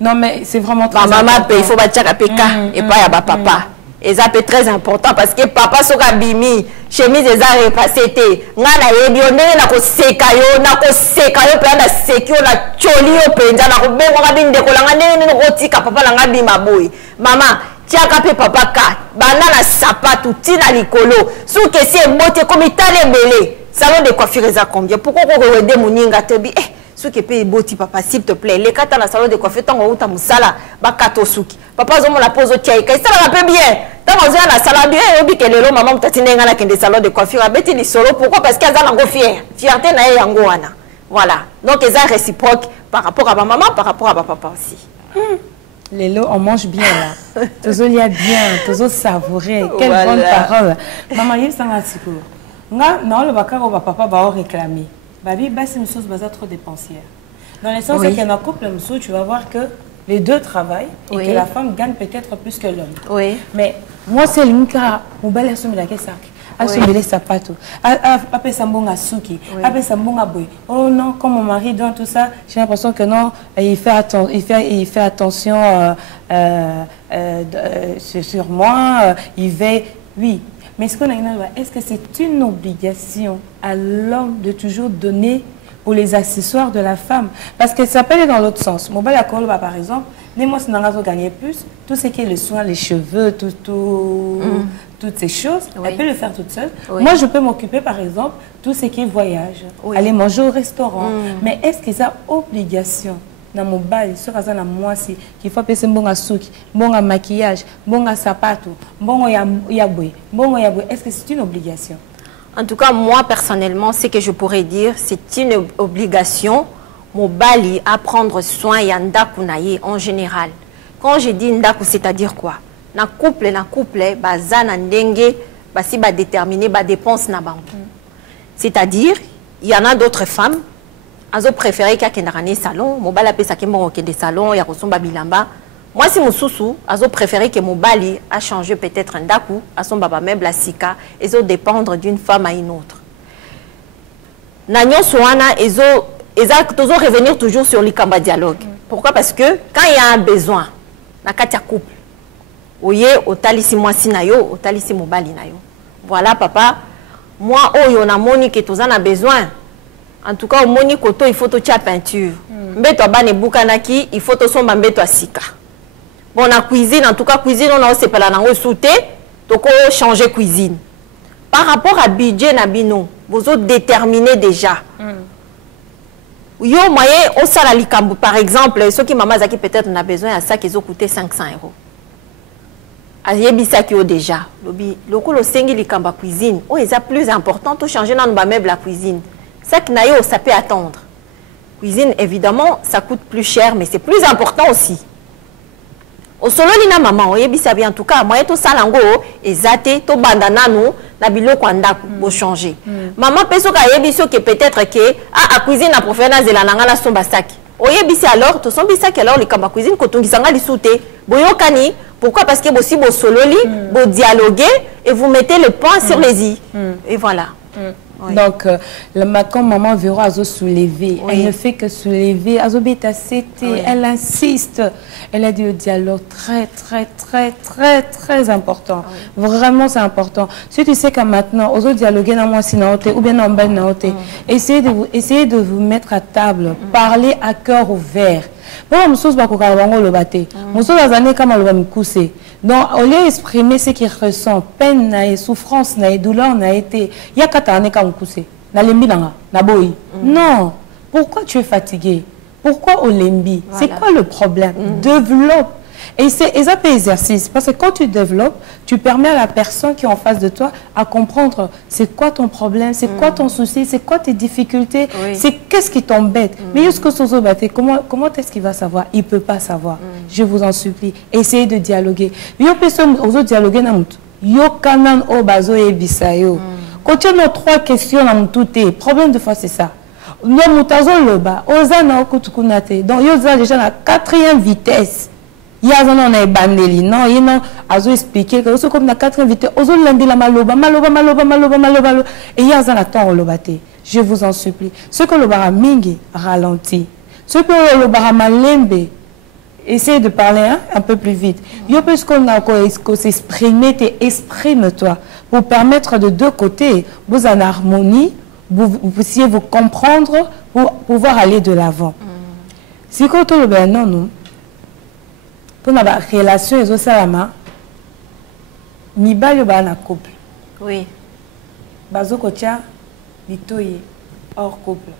non mais c'est vraiment très maman il faut ba tchaka peka et pas ya ba papa et ça peut très important parce que papa soka bimi chemise eza repassé te ngana yebi onene na ko seka yo pe na sekio na choli yo penza na ko bengo ka binde ko langa nene no tika papa langa bima boy mama tiaka pe papa ka bana na sapatu tina likolo sou ke si ebote comme tale belé salon de coiffure eza combien pourquoi ko wede muninga te bi sou ke pe eboti papa s'il te plaît les kata na salon de coiffure tango uta musala ba kato suki papa zomo la pose tia ka ça va peu bien tango zana na salon bien obi ke lelo maman mtatine ngana kende salon de coiffure abeti li solo pourquoi parce qu'elle a ngo fier fierté na yango wana voilà donc eza réciproque par rapport à ma maman par rapport à ma papa aussi Lélo, on mange bien là. Toujours y a bien, toujours savourer. Quelle bonne parole. Maman, il y a un petit non, le bakaro va papa va réclamer. Babi, c'est une chose basée trop dépensière. Dans le sens que dans un couple, tu vas voir que les deux travaillent et que la femme gagne peut-être plus que l'homme. Oui. Mais moi, c'est le cas où je suis la sac. Asomele sapato, après sambonga suki, après sambonga boy. Oh non, comme mon mari dans tout ça, j'ai l'impression que non, il fait attention sur moi, il veille, oui. Mais ce qu'on a, est-ce que c'est une obligation à l'homme de toujours donner pour les accessoires de la femme? Parce que ça peut aller dans l'autre sens. Mon bel accord, par exemple, moi, si on gagner plus, tout ce qui est le soin, les cheveux, toutes ces choses, elle peut le faire toute seule. Moi, je peux m'occuper, par exemple, tout ce qui est voyage, aller manger au restaurant. Mais est-ce que ça obligation dans mon bal, sur la moi si qu'il faut passer bon à souki, bon à maquillage, bon à sapato, bon à yaboué, est-ce que c'est une obligation? En tout cas, moi, personnellement, ce que je pourrais dire, c'est une obligation, mon bali, à prendre soin et en général. Quand je dis ndaku, c'est-à-dire quoi? Na couple, baza na ndenge, basi ba déterminer ba dépense na bango. C'est-à-dire, il y en a d'autres femmes, elles ont préféré qu'il y ait un salon, mon bali a pesa qu'il y ait des salons, il y a un bilamba. Moi, si mon sousou, elles ont préféré que mon bali a changé peut-être un daku, à son baba meuble à sika, elles ont dépendre d'une femme à une autre. Nanyo Soana, elles ont revenir toujours sur l'ikamba dialogue. Pourquoi? Parce que quand il y a un besoin, na katia couple, oye, otalisi moi sinayo, otalisi mon bali nayo. Voilà, papa, moi, oh, yon a moni que tous en a besoin. En tout cas, au moni koto, il faut tout peinture. Mbeto abane bukanaki, il faut tout son mbeto asika. Bon, la cuisine, en tout cas, cuisine, on a aussi pas la sauté, donc on changer cuisine. Par rapport à budget Nabino, vous êtes déterminé déjà. Yo, moyen, on s'en a par exemple, ceux qui maman zaki peut-être on a besoin à ça qu'ils ont coûté 500 €. ayebisa ki o déjà lobi lokolo sengi likamba cuisine o eza plus important to changer na ba meuble la cuisine ça qui na yo ça peut attendre cuisine évidemment ça coûte plus cher mais c'est plus important aussi au solo lina maman oyebisa bien en tout cas moi to salango ezate to banda nanu na biloko andako bo changer maman peso ka yebiso que peut-être que a cuisine na professionnel de la nanga na somba saki oyebisi alors to sombi saki alors likamba cuisine ko tungisanga lisute boyokani. Pourquoi? Parce que vous aussi, vous sololi, vous dialoguez et vous mettez le point sur les i. Et voilà. Oui. Donc, quand maman verra Azo soulever, elle ne fait que soulever. Azo beta c'était, elle insiste. Elle a dit le dialogue très important. Vraiment, c'est important. Si tu sais que maintenant, Azo dialoguer dans moi sinaote ou bien dans belle naote, essayez de vous mettre à table, parler à cœur ouvert. Bon, monsieur Bakoka Bango le bâté. Monsieur Lazane comme le va coucher. Donc, au lieu d'exprimer ce qu'il ressent, peine, souffrance, douleur, il y a qu'à t'en comme coucher. Na lembi nanga, na boy. Non. Pourquoi tu es fatigué? Pourquoi au lembi? C'est quoi le problème? Développe. Et c'est un peu exercice. Parce que quand tu développes, tu permets à la personne qui est en face de toi à comprendre c'est quoi ton problème, c'est quoi ton souci, c'est quoi tes difficultés, c'est qu'est-ce qui t'embête. Mais jusqu'au Sozo Baté, comment est-ce qu'il va savoir? Il ne peut pas savoir. Je vous en supplie. Essayez de dialoguer. Yo personne aux autres dialoguer na mutu. Yo kanan o bazo e bisayo. Quand tu as 3 questions na mutu, problème de fois c'est ça. No mutazo loba, oza na okutukunate. Donc yo déjà la 4e vitesse. Il y a un an bandeli non il non azo expliquer que ce comme la 4e vitesse ozo lundi la maloba et il y a un temps lobate. Je vous en supplie. Ce que le bara mingi ralentit. Ce que le bara malembe essaye de parler un peu plus vite. Yo parce qu'on a s'exprimer, exprime-toi pour permettre de deux côtés vous en harmonie, vous puissiez vous comprendre pour pouvoir aller de l'avant. Si quand on le ben non nous pour la relation et salama mibali ba na couple. Oui. Bazo kocha litoyi hors couple.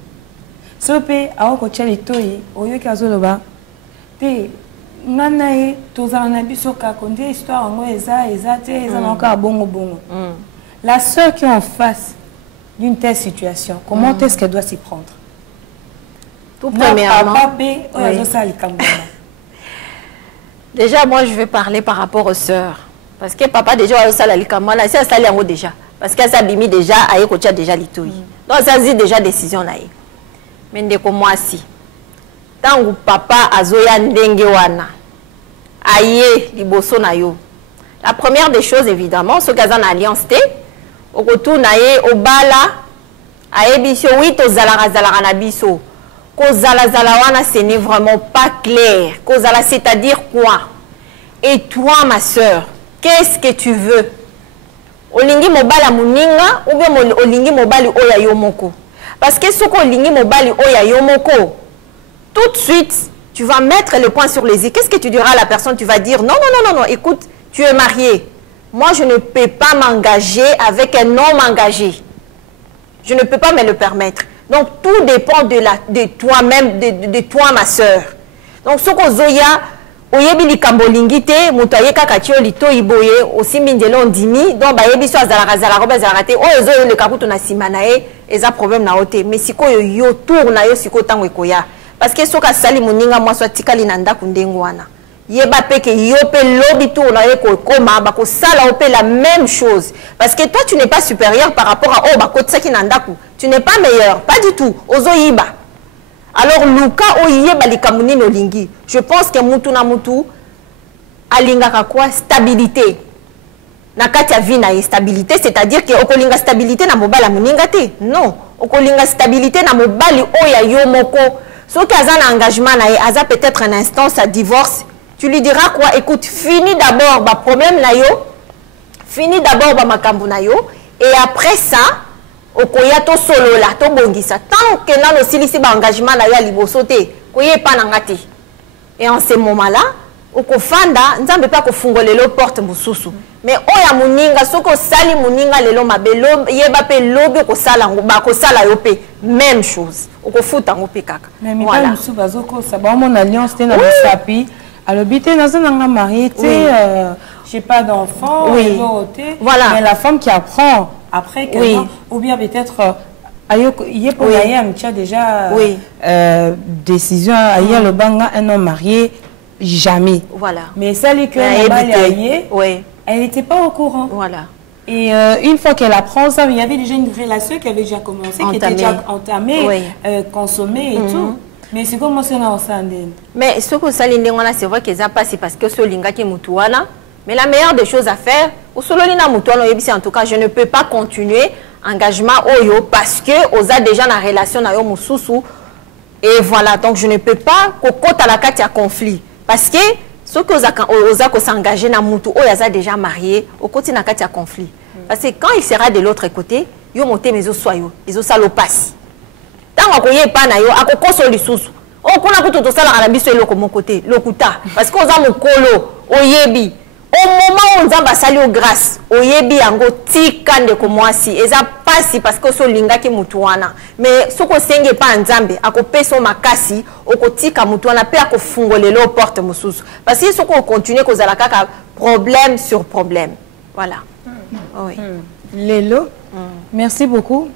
Sope a kocha litoyi oyo kazo loba te nanae tozana na biso ka konde histoire ngo eza te eza encore bongo. La sœur qui est en face d'une telle situation, comment est-ce qu'elle doit s'y prendre? Tout premièrement. Déjà, moi, je vais parler par rapport aux sœurs. Parce que papa, déjà, c'est ça déjà. Parce qu'elle s'abîme déjà, elle a déjà l'itoui. Donc, ça, c'est déjà décision. Mais moi, si. Tant que papa a zoya ndengewana, aïe, liboso na yo. La première des choses, évidemment, ce qu'elle a en alliance, au retour, au bala, aïe, biso, oui, to zalara na biso. Kozala wana, ce n'est vraiment pas clair. Kozala, c'est-à-dire quoi? Et toi, ma soeur, qu'est-ce que tu veux? Olingi mobala muninga ou bien olingi mobali oya yomoko? Parce que ce olingi mobali oya yomoko, tout de suite, tu vas mettre le point sur les i. Qu'est-ce que tu diras à la personne? Tu vas dire non, écoute, tu es marié. Moi, je ne peux pas m'engager avec un homme engagé. Je ne peux pas me le permettre. Donc, tout dépend de toi-même, de toi, ma soeur. Donc, ce que Zoya, oyebi kambolingite, mutoye kakachio lito iboye, aussi mindelo ndimi, donc bayebi so azala roba zarate, o ezo le kakuto na simanae, eza problème na ote. Mais siko yo tour na yo siko tango ekoya. Parce que soka sali muninga moi soit tikali nanda kundengwana. Yeba peke yope lobby tour na eko koma bako sala ope la même chose. Parce que toi tu n'es pas supérieur par rapport à oh bako tsaki nandaku. Tu n'es pas meilleur, pas du tout. Ozo yiba. Alors luka o yeba likamuni no lingi. Je pense que mutu na mutu alinga quoi stabilité. Na kati ya vie na stabilité, c'est-à-dire que okolinga stabilité na mobala muninga te. Non, okolinga stabilité na mobali oya yomoko. So kaza na engagement na aza peut-être un instant ça divorce. Tu lui diras quoi? Écoute, finis d'abord le problème na yo, finis d'abord le makambu na yo, et après ça, okoya to solo la, to bongisa. Tant que là, le silisi ba engagement na yo a libosote, koye pa nangati. Et en ce moment-là, okofanda, nzambe pa kofungolelo porte mususu. Mais oya muninga, soko sali muninga lelo mabelo, yeba pe lobi okosala ngoba, okosala yo pe, même chose. Okofuta ngope kaka. Mais voilà. Musu bazoko, ça va mon alliance, t'es na bisapi. Alors, bité, dans un marié, tu sais, je sais pas d'enfant, voilà. Mais la femme qui apprend après, ou bien peut-être, il y a pour déjà décision, il y a le banga, un homme marié, jamais. Voilà. Mais celle que elle n'était pas au courant. Voilà. Et une fois qu'elle apprend ça, il y avait déjà une relation qui avait déjà commencé, qui était déjà entamée, consommée et tout. Mais c'est comment ça dans mais ce que ça c'est vrai qu'ils a passé parce que ce linga qui mutuana. Mais la meilleure des choses à faire, au solo lina mutuana en tout cas, je ne peux pas continuer engagement oyo parce que osa déjà la relation na yo mususu et voilà donc je ne peux pas kokota à la carte à conflit parce que ce que osa ko s'engager na mutu oyo déjà marié au côté na carte à conflit parce que quand il sera de l'autre côté yo monter mes soyo ils salo passe tant ko yepa na yo akokoso lisusu o kuna kuto sala na biso eloko mon côté lokuta parce que oza mokolo oyebi au moment où on a sali au grâce, au yebi ango tika ndeko mwasi, eza pasi parce que so linga ki mutuana. Mais ce ko senge pa nzambe, ako peso makasi, oko tika mutuana pe ako fungolelo porte mususu. Parce que ce ko continue ko zala kaka problème sur problème. Voilà. Oui. Lélo, merci beaucoup.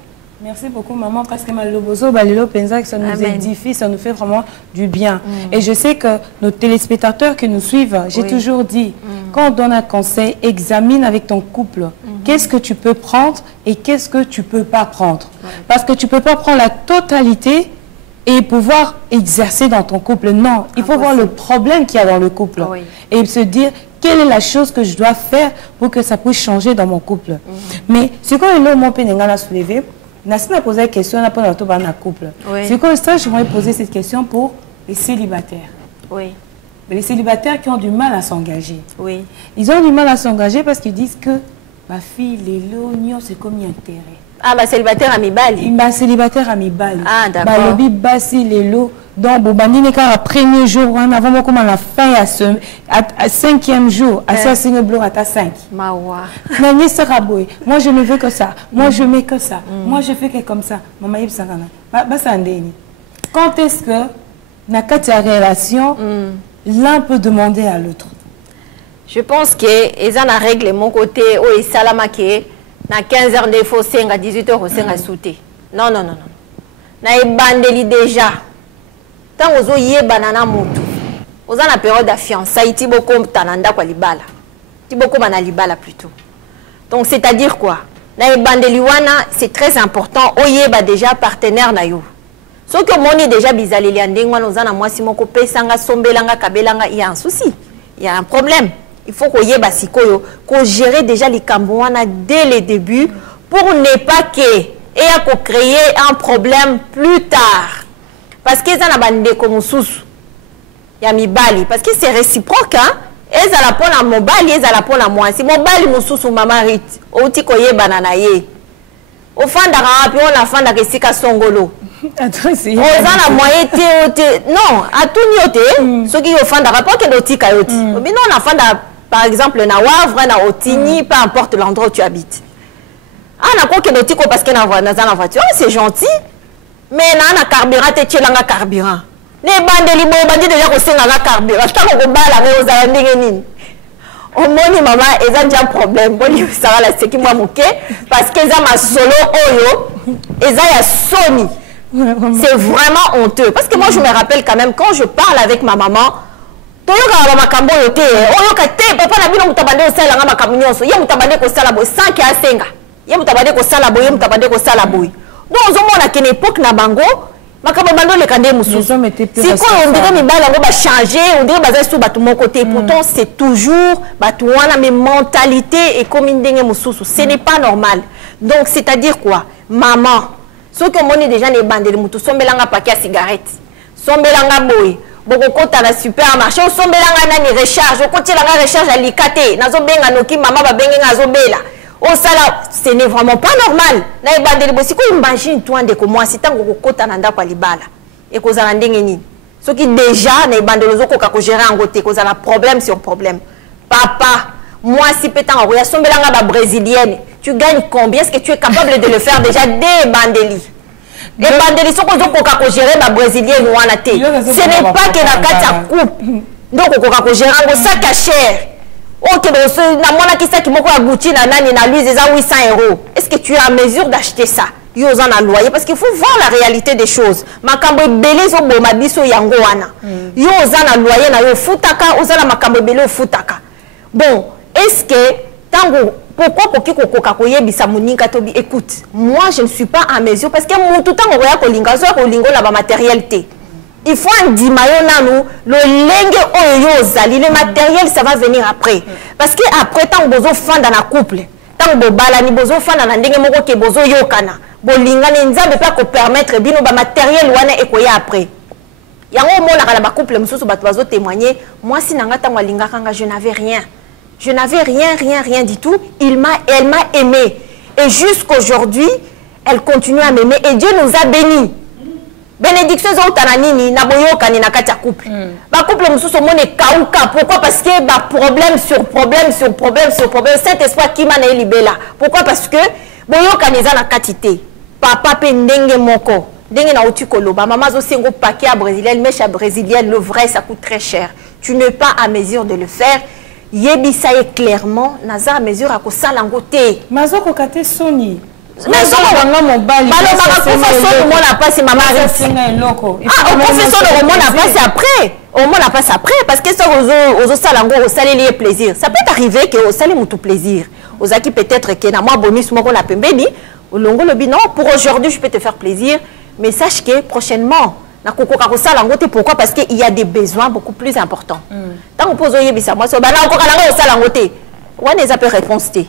Merci beaucoup, maman, parce que Malobozo, Balilo Penza, ça nous édifie, ça nous fait vraiment du bien. Et je sais que nos téléspectateurs qui nous suivent, j'ai toujours dit, quand on donne un conseil, examine avec ton couple. Qu'est-ce que tu peux prendre et qu'est-ce que tu ne peux pas prendre. Parce que tu ne peux pas prendre la totalité et pouvoir exercer dans ton couple. Non, il faut voir le problème qu'il y a dans le couple. Et se dire, quelle est la chose que je dois faire pour que ça puisse changer dans mon couple. Mais ce qu'on a soulevé, Nassina posé la question pour notre couple. C'est comme ça je voudrais poser cette question pour les célibataires. Oui. Les célibataires qui ont du mal à s'engager. Oui. Ils ont du mal à s'engager parce qu'ils disent que ma fille, les lognons, c'est comme un intérêt. Ah, bah célibataire à mi bali. Bah célibataire à mi bali. Ah, d'accord. Bah le basi les lots. Donc, Bobani n'est qu'à premier jour, avant comme à la fin, à 5e jour, à ça, c'est une bloc à 5. Mawa. Moi, je ne veux que ça. Moi, je mets que ça. Moi, je fais que comme ça. Maman, il s'en quand est-ce que, dans cette relation, l'un peut demander à l'autre? Je pense que, ils ont la règle de mon côté, où ils salamake, na 15 heures de faux, à 18 heures, c'est sauté. Non, non, non, non. Na bandeli déjà. Tant aux oye banana mutu. Aux en la période de fiançailles, tiboko tananda kwa libala. Tiboko bana libala plutôt. Donc c'est-à-dire quoi? Na bandeli wana, c'est très important. Oye ba déjà partenaire na yo. Sauf que moni déjà bizali liandengwa nous en a moi si moko pesanga sombelanga kabelanga, il y a un souci. Il y a un problème. Il faut qu'on y ait sikoyo, qu'on gère déjà les cambouana dès le début pour ne pas que et à créer un problème plus tard. Parce qu'ils ont abandonné comme sous. Il y a mi bali parce que c'est réciproque hein. Ils ont la peau à mon bali, ils ont la peau à moi. Si mon bali mon sous maman rit, au tikoye banana ye. Au fond d'arabe on a fin d'akesika songolo. Attends, c'est. On a la moyenne non, à tout nioté. Ceux qui au fond d'arabe pas que l'otika yoti. Mais non on a fin par exemple na Wavre na Otini, peu importe l'endroit où tu habites. Ah na quoi que l'otiko parce que na voiture, c'est gentil. Mais na carburant te tchelanga carburant. Ne bandeli bo bandi déjà ko senga na carburant. Tant ko bala re ozala ndenge nini. O moni mama eza déjà problème. Boni ça va la seki moi moké parce que eza ma solo oyo eza ya soni. C'est vraiment honteux parce que moi je me rappelle quand même quand je parle avec ma maman toyoka makambo yote oyoka te papa na bino mutabande ko sala nga makambo nyonso ye mutabande ko sala bo 5 ya senga. Ye mutabande ko sala bo ye mutabande ko sala bo. Donc on a qu'une époque na bango makambo bando le kande musu si quoi on dirait mibala ngo ba changer on dirait baza sous batou mon côté pourtant c'est toujours batou wana mais mentalité et comme ndenge mususu ce n'est pas normal. Donc c'est-à-dire quoi maman ce que moni déjà ne bandeli mutu sombelanga paquet à cigarette sombelanga boy boko kota na supermarché sombelanga nani recharge okotelanga recharge à likate nazo benga noki mama ba benga nazo bela. Oh ça là, ce n'est vraiment pas normal. Na ibandeli bosi ko imagine toi ndeko moi si tango kokota na ndako libala. Et ko za ndenge nini. Ce qui déjà na ibandeli zo ko ka ko gérer en côté ko za la problème sur problème. Papa, moi si pétant ya sombelanga ba brésilienne, tu gagnes combien? Est-ce que tu es capable de le faire déjà dès bandeli? Et bandeli so ko zo ko ka ko gérer ba brésilienne wana te. Ce n'est pas que la carte coupe. donc okoka ko gérer ngo sac à cher. OK, na mona ki sac moko ya Gucci na nani na lui c'est 800 €. Est-ce que tu es en mesure d'acheter ça? Yo za na loyer parce qu'il faut voir la réalité des choses. Makambo belé zo boma biso yango wana. Yo za na loyer na yo futaka, ozala makambo belé futaka. Bon, est-ce que tango pourquoi poki kokoka koyebisa moninga tobi écoute, moi je ne suis pas en mesure parce que mon tout tango ya kolinga zo kolingo na ba matérialité. Il faut un dimayo nanu le lenge oyo zali le matériel ça va venir après. Parce que après tango bozo fanda na couple, tango bala ni bozo fanda na ndenge moko ke bozo yokana. Bolingane nzambe pa ko permettre bino ba matériel wana ekoya après. Yango mona kala ba couple mususu bato bazo témoigner, moi si nanga tango alinga kanga je n'avais rien. Je n'avais rien du tout. Elle m'a aimé. Et jusqu'aujourd'hui, elle continue à m'aimer. Et Dieu nous a bénis. Bénédiction zotananini na boyoka ni na katia couple. Ba couple mususu mone kauka. Pourquoi? Parce que ba problème sur problème sur problème sur problème. Saint-Esprit qui m'a libéré. Pourquoi? Parce que boyoka ni za na katité. Papa pe ndenge moko. Ndenge na uti koloba. Maman zo sengo paquet à brésilienne, mèche à brésilienne, le vrai ça coûte très cher. Tu n'es pas à mesure de le faire. Yebisa ye clairement naza à mesure à ko salangote. Mazoko kate soni. Mais on mon bali. Balo mama professeur mo la passe maman loko. Ah, au professeur le roman la passe après. Au moins la passe après parce que ça aux salango au salé lié plaisir. Ça peut arriver que au salé tout plaisir. Aux aki peut-être que na moi bonus moko la pembeni, au longo le non pour aujourd'hui je peux te faire plaisir, mais sache que prochainement na kokoka ko salangote pourquoi? Parce qu'il y a des besoins beaucoup plus importants. Tant on pose yebisa moi so ba na kokoka la salangote. Wana eza pe réponse té.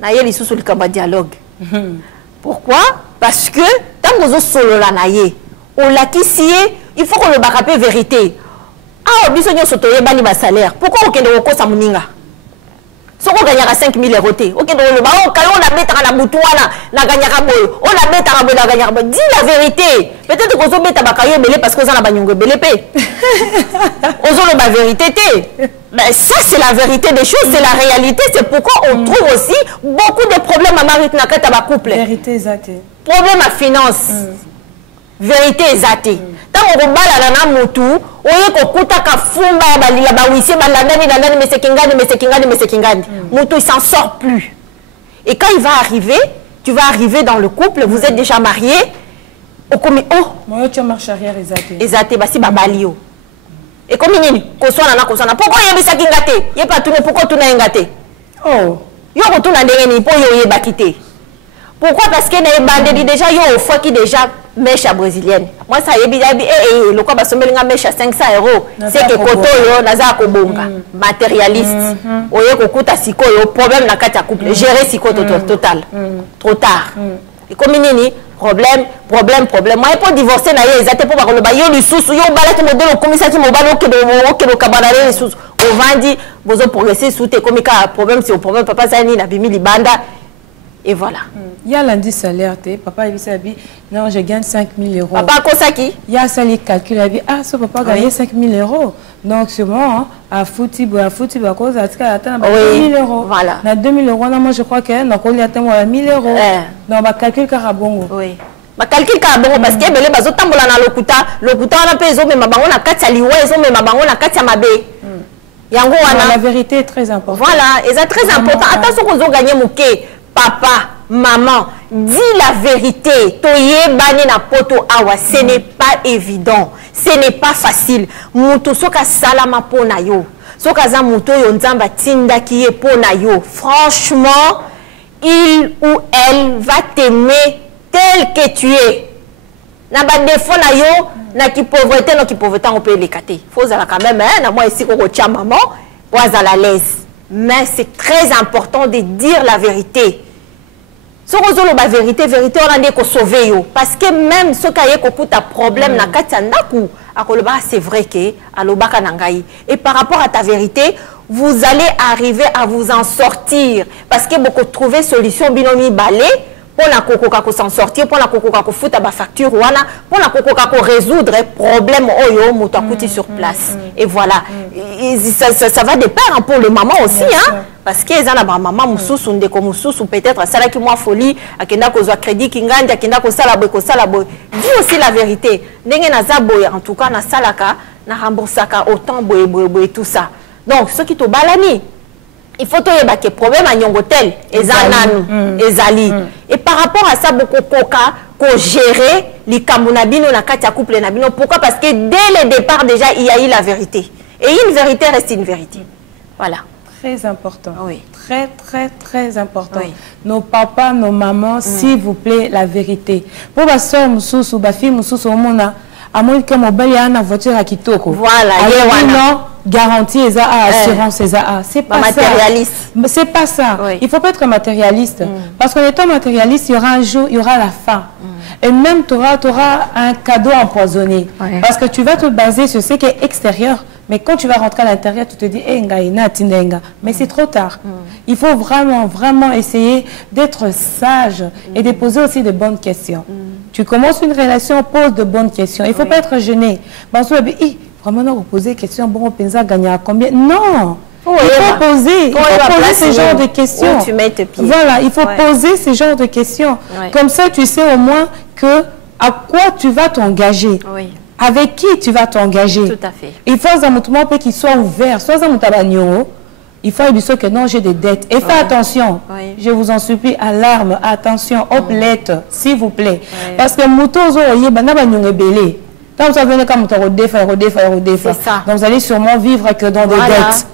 Na yeli sous le kamba dialogue. Pourquoi? Parce que tant que solo la naye, on l'a qui il faut qu'on le barape vérité. Ah, biso nyo sotoye bani ba salaire. Pourquoi on kende ko sa muninga? So on gagnera 5 000 €. OK, donc le baron quand on a mettre na butuana na gagnera boy. On a mettre na gagnera boy. Dis la vérité. Peut-être qu'on zo mettre ba kayo belé parce que on a ba nyongo belé pe. On zo la vérité té. Mais ça c'est la vérité des choses, c'est la réalité, c'est pourquoi on trouve aussi beaucoup de problèmes à mari na kata ba couple. Vérité exacte. Problème à finance. Vérité exacte. Tant on bala na mutu, oye ko kuta ka fumba ya balila ba wisi ba landani mais c'est kingani. Mutu il s'en sort plus. Et quand il va arriver, tu vas arriver dans le couple, vous êtes déjà mariés, au comme oh, moi tu marches arrière exacte. Exacte basi ba balio. Et comme nini, koswana na koswana. Pourquoi yebisa kingate? Ye pas tout pourquoi tu n'as ngate? Oh, yo retourne ndenge ni po yo yeba kité. Pourquoi? Parce que na bandedi déjà yo au fois qui déjà mèche à brésilienne. Moi ça yebi le quoi basomelinga mèche à 500 €. C'est que koto yo naza ko bonga. Matérialiste. Oye ko kuta siko yo problème na kati ya couple. Gérer siko total. Trop tard. Et comme nini problème. Moi pour divorcer na ye ezate pour ba koloba yo lisusu yo balaki modelo komisa ti mobalo ke do kabanare lisusu. On va dire bozo progresser sous tes comme ka problème c'est au problème papa ça ni na bimi libanda. Et voilà. Il y a lundi salaire, papa il s'est dit non je gagne 5 000 €. Papa Kosaki. Il y a ça les calculs, il dit ah ce papa gagne 5 000 €. Donc sûrement à fouti à cause à atteindre 2 000 €. Voilà. Na 2 000 € moi je crois que na ko li atteindre 1 000 €. Donc ba calcul karabongo. Oui. Ba calcul karabongo parce que belé bazo tambola na lokuta na peso mais mabango na kati ya liwa ezo mais mabango na kati ya mabe. Yango wana la vérité est très importante. Voilà, et c'est très important. Attention qu'on zo gagner moké. Papa, maman, dis la vérité. Toye bani na poto awa, ce n'est pas évident. Ce n'est pas facile. Muto soka salama pona yo. Soka za muto yo nzamba tinda kiye pona yo. Franchement, il ou elle va t'aimer tel que tu es. Na ba défaut na yo, na ki pauvreté, on peut les cater. Faut ça quand même hein, na moi ici ko tia maman, wa za la l'aise. Mais c'est très important de dire la vérité. Si on dit la vérité, on a dit qu'on sauve. Parce que même ce qui a un problème, c'est vrai que et par rapport à ta vérité, vous allez arriver à vous en sortir. Parce que beaucoup trouver solution binomi balé pour la coco s'en sortir, pour la coco foutre à facture pour la coco résoudre problème sur place. Et voilà. Ça va de pair pour le maman aussi hein. Parce que les maman mususu ndeko mususu peut-être ça là qui moi folie akenda ko zo crédit kingandi akenda ko sala boy dis aussi la vérité ndenge na za boy en tout cas na salaka na remboursaka autant boye tout ça. Donc ce qui te balani, il faut te yeba que problème à nyongotel ezali. Et par rapport à ça beaucoup koka ko gérer les kamunabino na katia couple nabino. Pourquoi? Parce que dès le départ déjà il y a eu la vérité. Et une vérité reste une vérité. Voilà. Très important. Oui. Très, très, très important. Oui. Nos papas, nos mamans, s'il vous plaît, la vérité. Pour ma soeur, Moussoussou, ma fille, Moussoussou, à moins que mon bel y a une voiture à Kitoko. Voilà. Non, garantie, assurance, c'est pas matérialiste. Ça. C'est pas ça. Oui. Il faut pas être matérialiste. Parce qu'en étant matérialiste, il y aura un jour, il y aura la fin. Et même, tu auras un cadeau empoisonné. Oui. Parce que tu vas te baser sur ce qui est extérieur. Mais quand tu vas rentrer à l'intérieur, tu te dis, mais c'est trop tard. Il faut vraiment, vraiment essayer d'être sage et de poser aussi de bonnes questions. Tu commences une relation, pose de bonnes questions. Il ne faut pas être gêné. Vraiment, vous posez des questions, bon, on pense à gagner à combien? Non! Il faut poser ce genre de questions. Tu mets tes pieds. Voilà, il faut poser ce genre de questions. Comme ça, tu sais au moins à quoi tu vas t'engager. Oui. Avec qui tu vas t'engager? Tout à fait. Il faut un mouvement qui soit ouvert. Soit un mouvement il faut dire que non, j'ai des dettes. Et fais attention. Oui. Je vous en supplie, alarme, attention, oplette, s'il vous plaît. Oui. Parce que mutozo belé. Quand vous venez comme donc vous allez sûrement vivre que dans des dettes.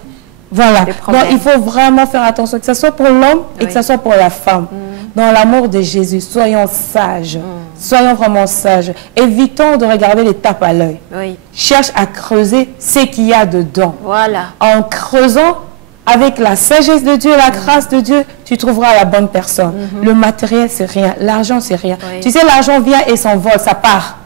Voilà. Donc il faut vraiment faire attention, que ce soit pour l'homme et que ce soit pour la femme. Dans l'amour de Jésus, soyons sages. Soyons vraiment sages. Évitons de regarder les tapes à l'œil. Oui. Cherche à creuser ce qu'il y a dedans. Voilà. En creusant, avec la sagesse de Dieu, la grâce de Dieu, tu trouveras la bonne personne. Le matériel, c'est rien. L'argent, c'est rien. Oui. Tu sais, l'argent vient et s'envole, ça part.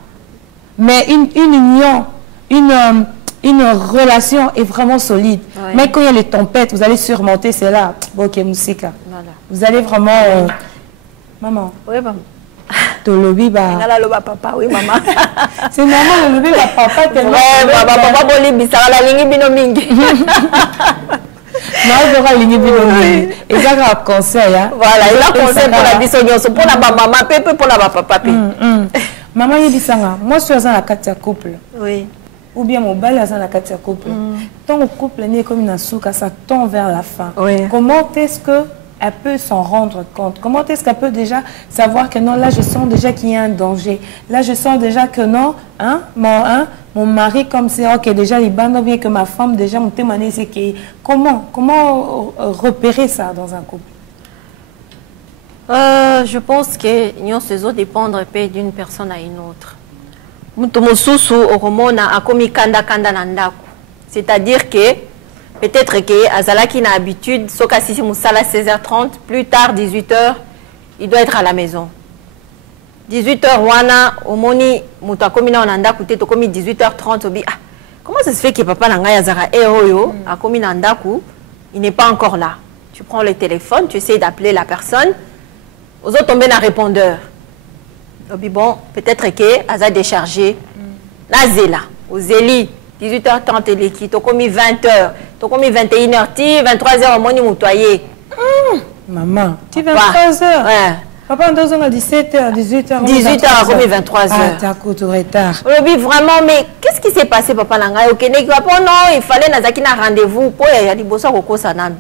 Mais une union, une relation est vraiment solide. Oui. Mais quand il y a les tempêtes, vous allez surmonter cela. Ok, Moussika. Voilà. Vous allez vraiment... Maman. Oui, maman. Tolobi ba. Papa, oui, maman. C'est normal, le lobby ba papa tellement. Ouais, papa boli bisara la lingi bino mingi. Non, il y aura lingi bino mingi. Et ça a conseil, hein. Voilà, il a conseil pour la bisognoso, pour la maman, pépé pour la papa. Maman il dit ça, moi je suis dans la carte couple. Oui. Ou bien mon bal dans la carte couple. Tant le couple n'est comme une souka, ça tend vers la fin. Oui. Comment est-ce que elle peut s'en rendre compte? Comment est-ce qu'elle peut déjà savoir que non, là je sens déjà qu'il y a un danger. Là je sens déjà que non, mon mari comme c'est ok déjà il bande bien que ma femme déjà mon témoigné c'est que comment repérer ça dans un couple? Je pense que nous faisons dépendre d'une personne à une autre. C'est-à-dire que peut-être que Azalaki n'a habitude, Soka Sisi Moussala 16h30, plus tard 18h, il doit être à la maison. 18h, Wana, Omoni, Moutakomina, Onanda, Kouté, Tokomi 18h30, Obi. Ah, comment ça se fait que papa Nanga Yazara Eoyo, Akomi Nandaku, il n'est pas encore là? Tu prends le téléphone, tu essaies d'appeler la personne, aux autres tombés dans le répondeur. Obi, bon, peut-être que Aza déchargé, Nazela, aux Zéli. 18h30 l'équipe, tu as commis 20h, tu as commis 21h, 23h au moins moutoyer. Maman, tu 23h? Ouais. Papa, 2 ans à 17h, 18h. 18h à commis 23h. Ah, t'as coup de retard. Oui, vraiment, mais qu'est-ce qui s'est passé, papa Nanga? Ok, non, il fallait Nazaki un rendez-vous pour y aller bosser au Kosanan.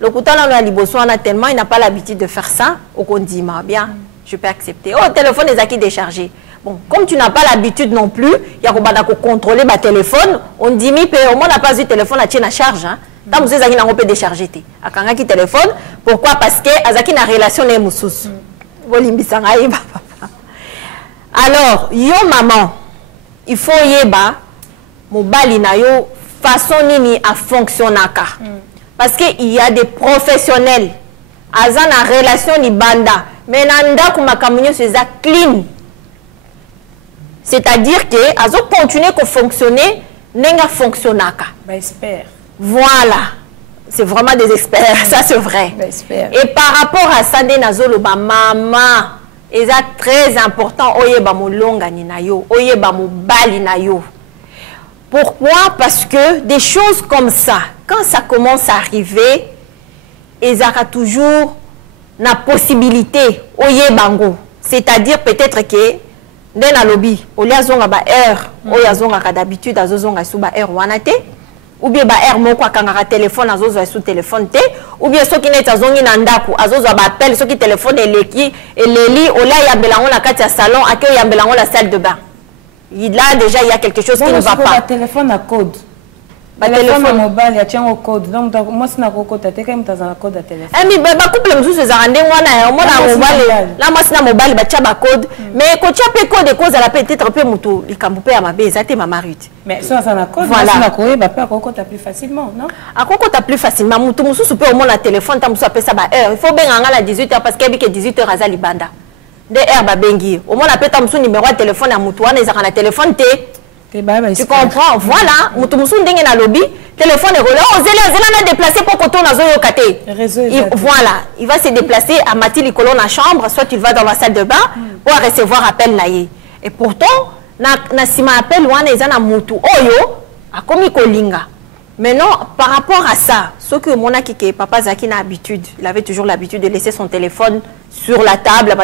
Le Koutana a libosso, on a tellement, il n'a pas l'habitude de faire ça. Au Kondima, bien, je peux accepter. Oh, téléphone Nazaki déchargé. Bon, comme tu n'as pas l'habitude non plus, il y a qu'on contrôler ma téléphone, on dit, mais au moins, on n'a pas eu le téléphone à la charge. Tant que vous avez un peu déchargé. À quand qui téléphone, pourquoi? Parce que Azaki na relation n'est moussous. Alors, yo maman, il faut yeba, mon bali na yo, façon nini a fonctionnaka. Parce qu'il y a des professionnels. Azan na relation ni banda. Mais nanda kuma kamunyo c'est clean. C'est-à-dire que azo continuer à fonctionner, n'enga fonctionnaka. Expert. Voilà. C'est vraiment des experts, ça c'est vrai. Et par rapport à ça, nazolo ba maman, c'est très important oyeba mo longa ni na yo, oyeba mo bali na yo. Pourquoi? Parce que des choses comme ça, quand ça commence à arriver, ils aura toujours la possibilité oyebango. C'est-à-dire peut-être que Nde na lobby, oli azonga ba heure, oyo azonga ka d'habitude azozonga sous ba heure wana te. Ou bien ba heure moko akangaka téléphone azozwa sous téléphone te. Ou bien soki neti azongi na ndaku azozwa ba appel soki téléphone eleki eleli olia yambelango na kati ya salon akeo yambelango la salle de bain. Là déjà il y a quelque chose qui ne va pas. Le téléphone à code. Le téléphone mobile il y a un code. Donc moi c'est na code tu quand tu as un code de téléphone. Mais ba couple mususu ezarande wana mona mobile. Là moi c'est na mobile ba tia ba code mais ko tia pe code cause la peut-être peu mutu likambo pe ya mabe ezate mama Ruth. Mais ça na code c'est na koye ba pe akoko ta plus facilement, non? Akoko ta plus facilement mutu mususu pe au moins téléphone ta mususu apesa ba heure. Il faut benga ngala 18h parce que bi ke 18h azali banda. De heure ba bengi. Au moins apeta mususu numéro de téléphone ya mutu wana ezaka na téléphone te. Tu comprends? Voilà, mutu ndenge na lobby, téléphone est relais. Oh, zela na déplacer pour qu'on tourne zoyo kate. Voilà, il va se déplacer à Mati Likolo na chambre, soit il va dans la salle de bain pour recevoir appel naïe. Et pourtant, na sima appel wana ezana mutu oyo akomi kolinga. Maintenant, par rapport à ça, ce que mon akike papa Zaki n'a habitude, il avait toujours l'habitude de laisser son téléphone sur la table,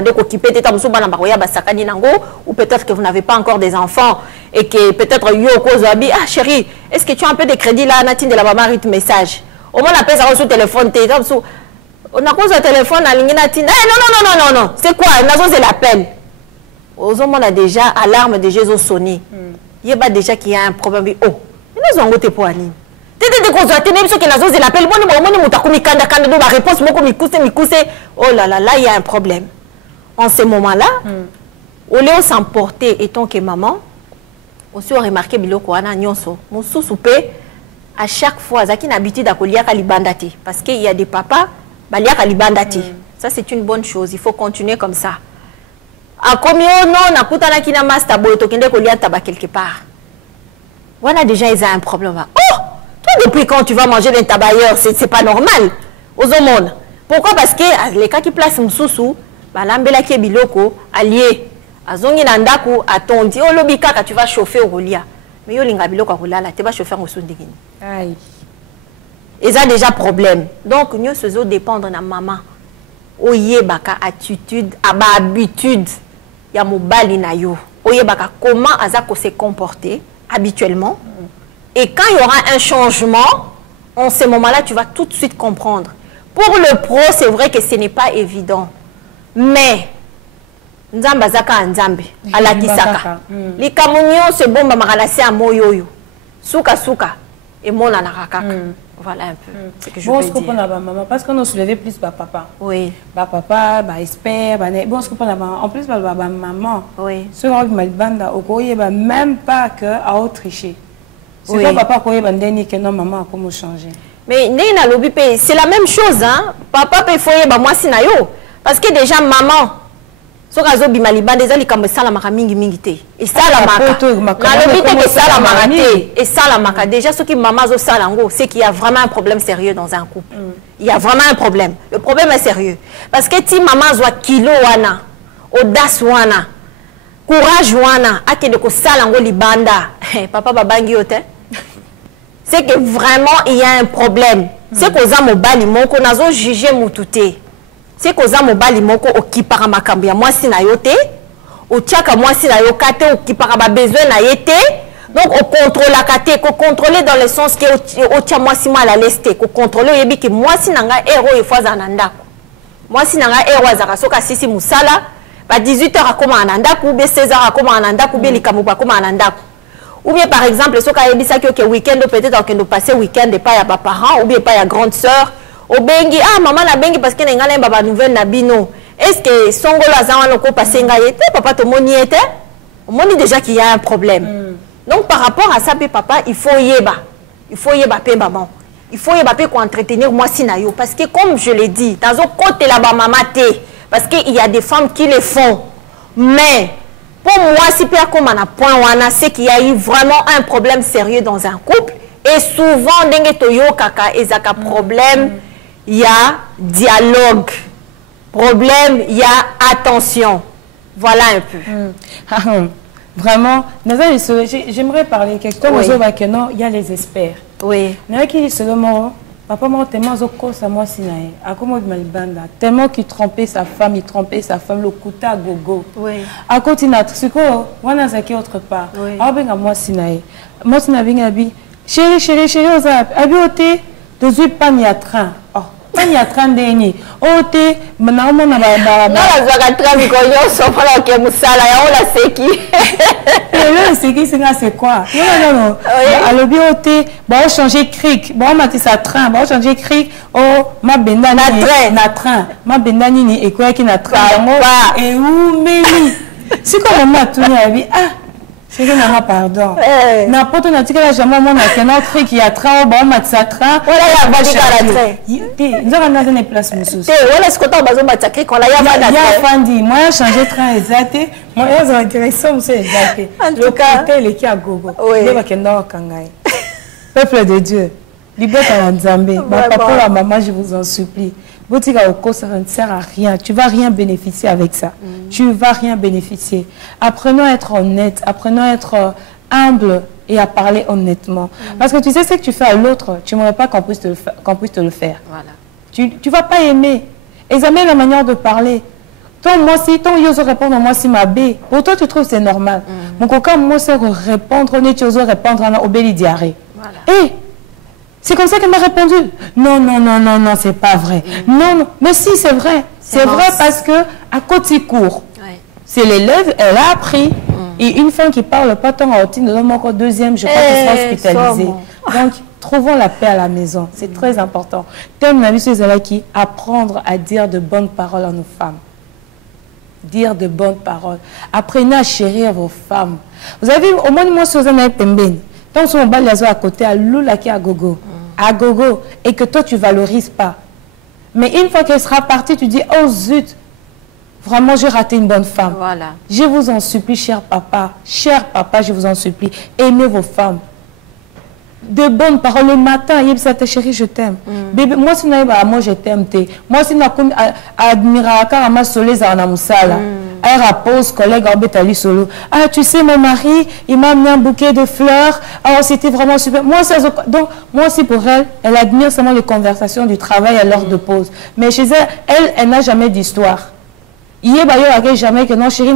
ou peut-être que vous n'avez pas encore des enfants et que peut-être ah chérie, est-ce que tu as un peu de crédit là, Natine de la maman rythme message. Au moins on appelle ça sur le téléphone, on a posé le téléphone à Natine. Non, c'est quoi? Nazo c'est l'appel. Aux hommes on a déjà alarme de Jésus sonné. Il y a déjà qu'il y a un problème. Oh, nous avons voté pour Annie. Oh là là, là il y a un problème. En ce moment-là, au lieu de s'emporter étant que maman, aussi on remarqué biloko ana nyonso, mon sous-soupé à chaque fois zaki na habitude à kolia kalibandati parce qu'il y a des papas balia kalibandati. Ça c'est une bonne chose, il faut continuer comme ça. A combien non na kutana kina master boy to kende kolia taba quelque part. Voilà déjà ils ont un problème. Oh! Toi, depuis quand tu vas manger d'un tabailleur, c'est pas normal. Aux hommes. Pourquoi? Parce que les cas qui placent msusu, balambela ki biloko, allié, azongi nandaku, atondi, oh lobika quand tu vas chauffer au rolia. Mais yo linga biloko rolala, tu vas chauffer au sundegini. Aïe. Et ça déjà problème. Donc nous faisons dépendre de maman. Oye baka attitude, aba habitude, ya mobali na yo. Oye baka comment azako se comporter habituellement. Et quand il y aura un changement, en ce moment-là, tu vas tout de suite comprendre. Pour le pro, c'est vrai que ce n'est pas évident. Mais, Nzamba zaka nzambe, ala kisaka. Les kamounions, c'est bon, mamalase à moyoyo. Souka souka. Et mon anarakaka. Voilà un peu ce que je peux dire. Maman, parce qu'on a soulevé plus papa. Oui. Papa, expert, bon, ce qu'on a en plus, maman. Oui. Ce qu'on a banda, même pas que à tricher. C'est pas papa qui a que non maman a comment changer. Mais c'est la même chose hein. Papa peut foyer ba moi sinayo parce que déjà maman so kazo bimaliba déjà li kambe sala maka mingi mingi te. Et sala maka. Na lobi te que sala maka te. Et sala maka déjà ce qui maman zo sala ngo c'est qu'il y a vraiment un problème sérieux dans un couple. Il y a vraiment un problème. Le problème est sérieux parce que si maman zo kilo wana, audace wana, courage wana, akende ko sala ngo libanda. Papa babangi yote. C'est que vraiment il y a un problème. C'est que za mobali moko nazo juger mututé. C'est que za mobali moko okipara makambo ya mwasi na yote, otiaka mwasi na yokate okipara ba besoin na yete. Donc on contrôle la kate, ko contrôler dans le sens que otia mwasi ma la leste, ko contrôler yebi que mwasi nanga ero efoza na ndako. Mwasi nanga ero azaka soka sisi musala, ba 18h akoma anandaku, ou bien 16h akoma anandaku, ou bien likamu akoma anandaku. Ou bien par exemple, ce que week-end peut-être qu'on passer week-end et pas à mes parents ou bien pas à grande sœur. Au bengi ah maman la bengi parce que n'enga n'a pas nouvelle nabino. Est-ce que songo la zawa ko passer ngaye papa to moni était? Moni déjà qu'il y a un problème. Donc par rapport à ça papa, il faut yeba pe maman. Il faut yeba pe ko entretenir moi sinayo parce que comme je l'ai dit, dans un côté là-bas maman parce qu'il y a des femmes qui le font. Mais pour moi, si Pierre comme un point, c'est qu'il y a eu vraiment un problème sérieux dans un couple. Et souvent, il y a problème, il y a dialogue. Problème, il y a attention. Voilà un peu. Vraiment, j'aimerais parler quelque chose. Il y a les experts. Oui. Il y a qui seulement Papa m'a tellement à moi sinae. À comment il m'a libanda. Tellement qu'il trompait sa femme, le couteau à gogo. Oui. À côté notre suko, on a zaki autre part. Oui. Ah ben moi sinae. Moi sinae bien abi. Chérie, ozap. Abi ote, de zui pas ni à train. Oh. Pas ni à train d'eni. Ote, maintenant on a ba. Non, la zouaka train de goyo, sopra la ke musala, ya on la seki. Le seki c'est quoi? Non. Alors bien ote, bon changer cric, bon mati sa train, bon changer cric. Oh, ma benda na train. Ma benda ni et quoi qui na train. Et où meli? C'est comme moi tout ni abi. Ah. C'est que n'a pardon. N'importe où, n'importe où, jamais mon a un truc qui a train, bon, matza train. Voilà, la bâche à la train. Nous avons une place, monsieur. Voilà ce qu'on a besoin de matzaquer quand la y'a pas de train. Moi, j'ai changé de train exact. Moi, j'ai intéressant, monsieur, exact. Le cas, il est à gogo. Il va qu'il y ait kangai. Peuple de Dieu, libérez en Zambé. Papa, la maman, je vous en supplie. Ça ne sert à rien. Tu ne vas rien bénéficier avec ça. Tu ne vas rien bénéficier. Apprenons à être honnête, apprenons à être humble et à parler honnêtement. Parce que tu sais ce que tu fais à l'autre, tu n'aimerais pas qu'on puisse te le faire. Voilà. Tu ne vas pas aimer. Examine la manière de parler. Ton moi si, ton yoso répondre moi si ma b. Pour toi, tu trouves que c'est normal. Mon coca, moi, c'est répondre, tu oses répondre à obéi diarrhée. Voilà. C'est comme ça qu'elle m'a répondu. Non, c'est pas vrai. Non, mais si, c'est vrai. C'est vrai parce que à côté court, c'est l'élève, elle a appris. Et une femme qui parle pas tant à Otine, encore deuxième, je crois qu'elle sera hospitalisée. Donc, trouvons la paix à la maison. C'est très important. Thème ma vie, c'est qui apprendre à dire de bonnes paroles à nos femmes. Dire de bonnes paroles. Apprenez à chérir vos femmes. Vous avez vu, au moins, moi, Suzanne Pembeni. Donc, si on bat les à côté, à Lula qui est à gogo. À gogo. Et que toi, tu ne valorises pas. Mais une fois qu'elle sera partie, tu dis, oh zut, vraiment, j'ai raté une bonne femme. Voilà. Je vous en supplie, cher papa, je vous en supplie, aimez vos femmes. De bonnes paroles le matin, chérie, je t'aime. Bébé, moi, si moi, je t'aime. Moi, si admira ma soleil à Namusala. Elle repose, collègue Betali Solo. Ah, tu sais, mon mari, il m'a amené un bouquet de fleurs. Oh, c'était vraiment super. Moi, donc, moi aussi, pour elle, elle admire seulement les conversations du travail à l'heure de pause. Mais chez elle, elle n'a jamais d'histoire. Il y a jamais que non, chérie,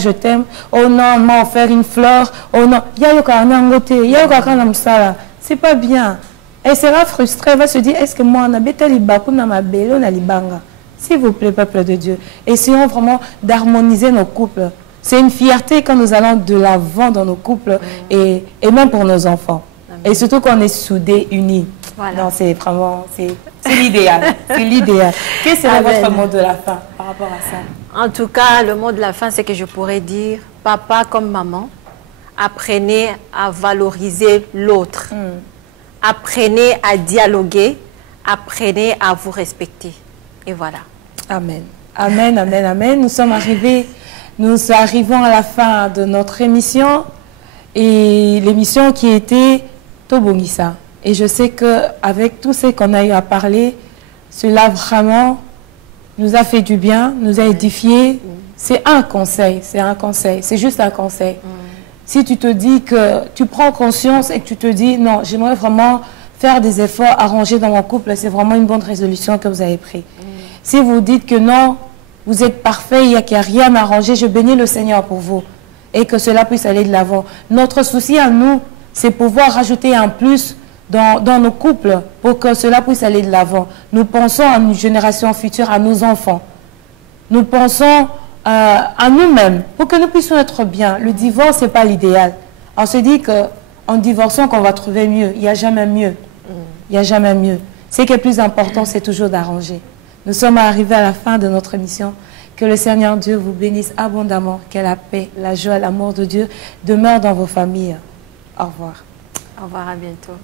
je t'aime. Oh non, elle m'a offert une fleur. Oh non, il y a c'est pas bien. Elle sera frustrée, elle va se dire, est-ce que moi, on a Betali Bakou, on a Bélé, on a Libanga. S'il vous plaît, peuple de Dieu, essayons vraiment d'harmoniser nos couples. C'est une fierté quand nous allons de l'avant dans nos couples et même pour nos enfants. Amen. Et surtout qu'on est soudés, unis. Voilà. Non, c'est vraiment, c'est l'idéal. C'est l'idéal. Quel serait votre mot de la fin par rapport à ça? En tout cas, le mot de la fin, c'est que je pourrais dire, papa comme maman, apprenez à valoriser l'autre. Apprenez à dialoguer. Apprenez à vous respecter. Et voilà. Amen. Amen, amen, amen. Nous arrivons à la fin de notre émission. Et l'émission qui était Tobongisa. Et je sais qu'avec tout ce qu'on a eu à parler, cela vraiment nous a fait du bien, nous a édifié. C'est un conseil, c'est juste un conseil. Si tu te dis que tu prends conscience et que tu te dis, non, j'aimerais vraiment faire des efforts, arranger dans mon couple, c'est vraiment une bonne résolution que vous avez prise. Si vous dites que non, vous êtes parfait, il n'y a rien à arranger, je bénis le Seigneur pour vous et que cela puisse aller de l'avant. Notre souci à nous, c'est pouvoir rajouter un plus dans nos couples pour que cela puisse aller de l'avant. Nous pensons à une génération future, à nos enfants. Nous pensons à nous-mêmes pour que nous puissions être bien. Le divorce, ce n'est pas l'idéal. On se dit qu'en divorçant qu'on va trouver mieux. Il n'y a jamais mieux. Il n'y a jamais mieux. Ce qui est plus important, c'est toujours d'arranger. Nous sommes arrivés à la fin de notre émission. Que le Seigneur Dieu vous bénisse abondamment. Que la paix, la joie, l'amour de Dieu demeure dans vos familles. Au revoir. Au revoir, à bientôt.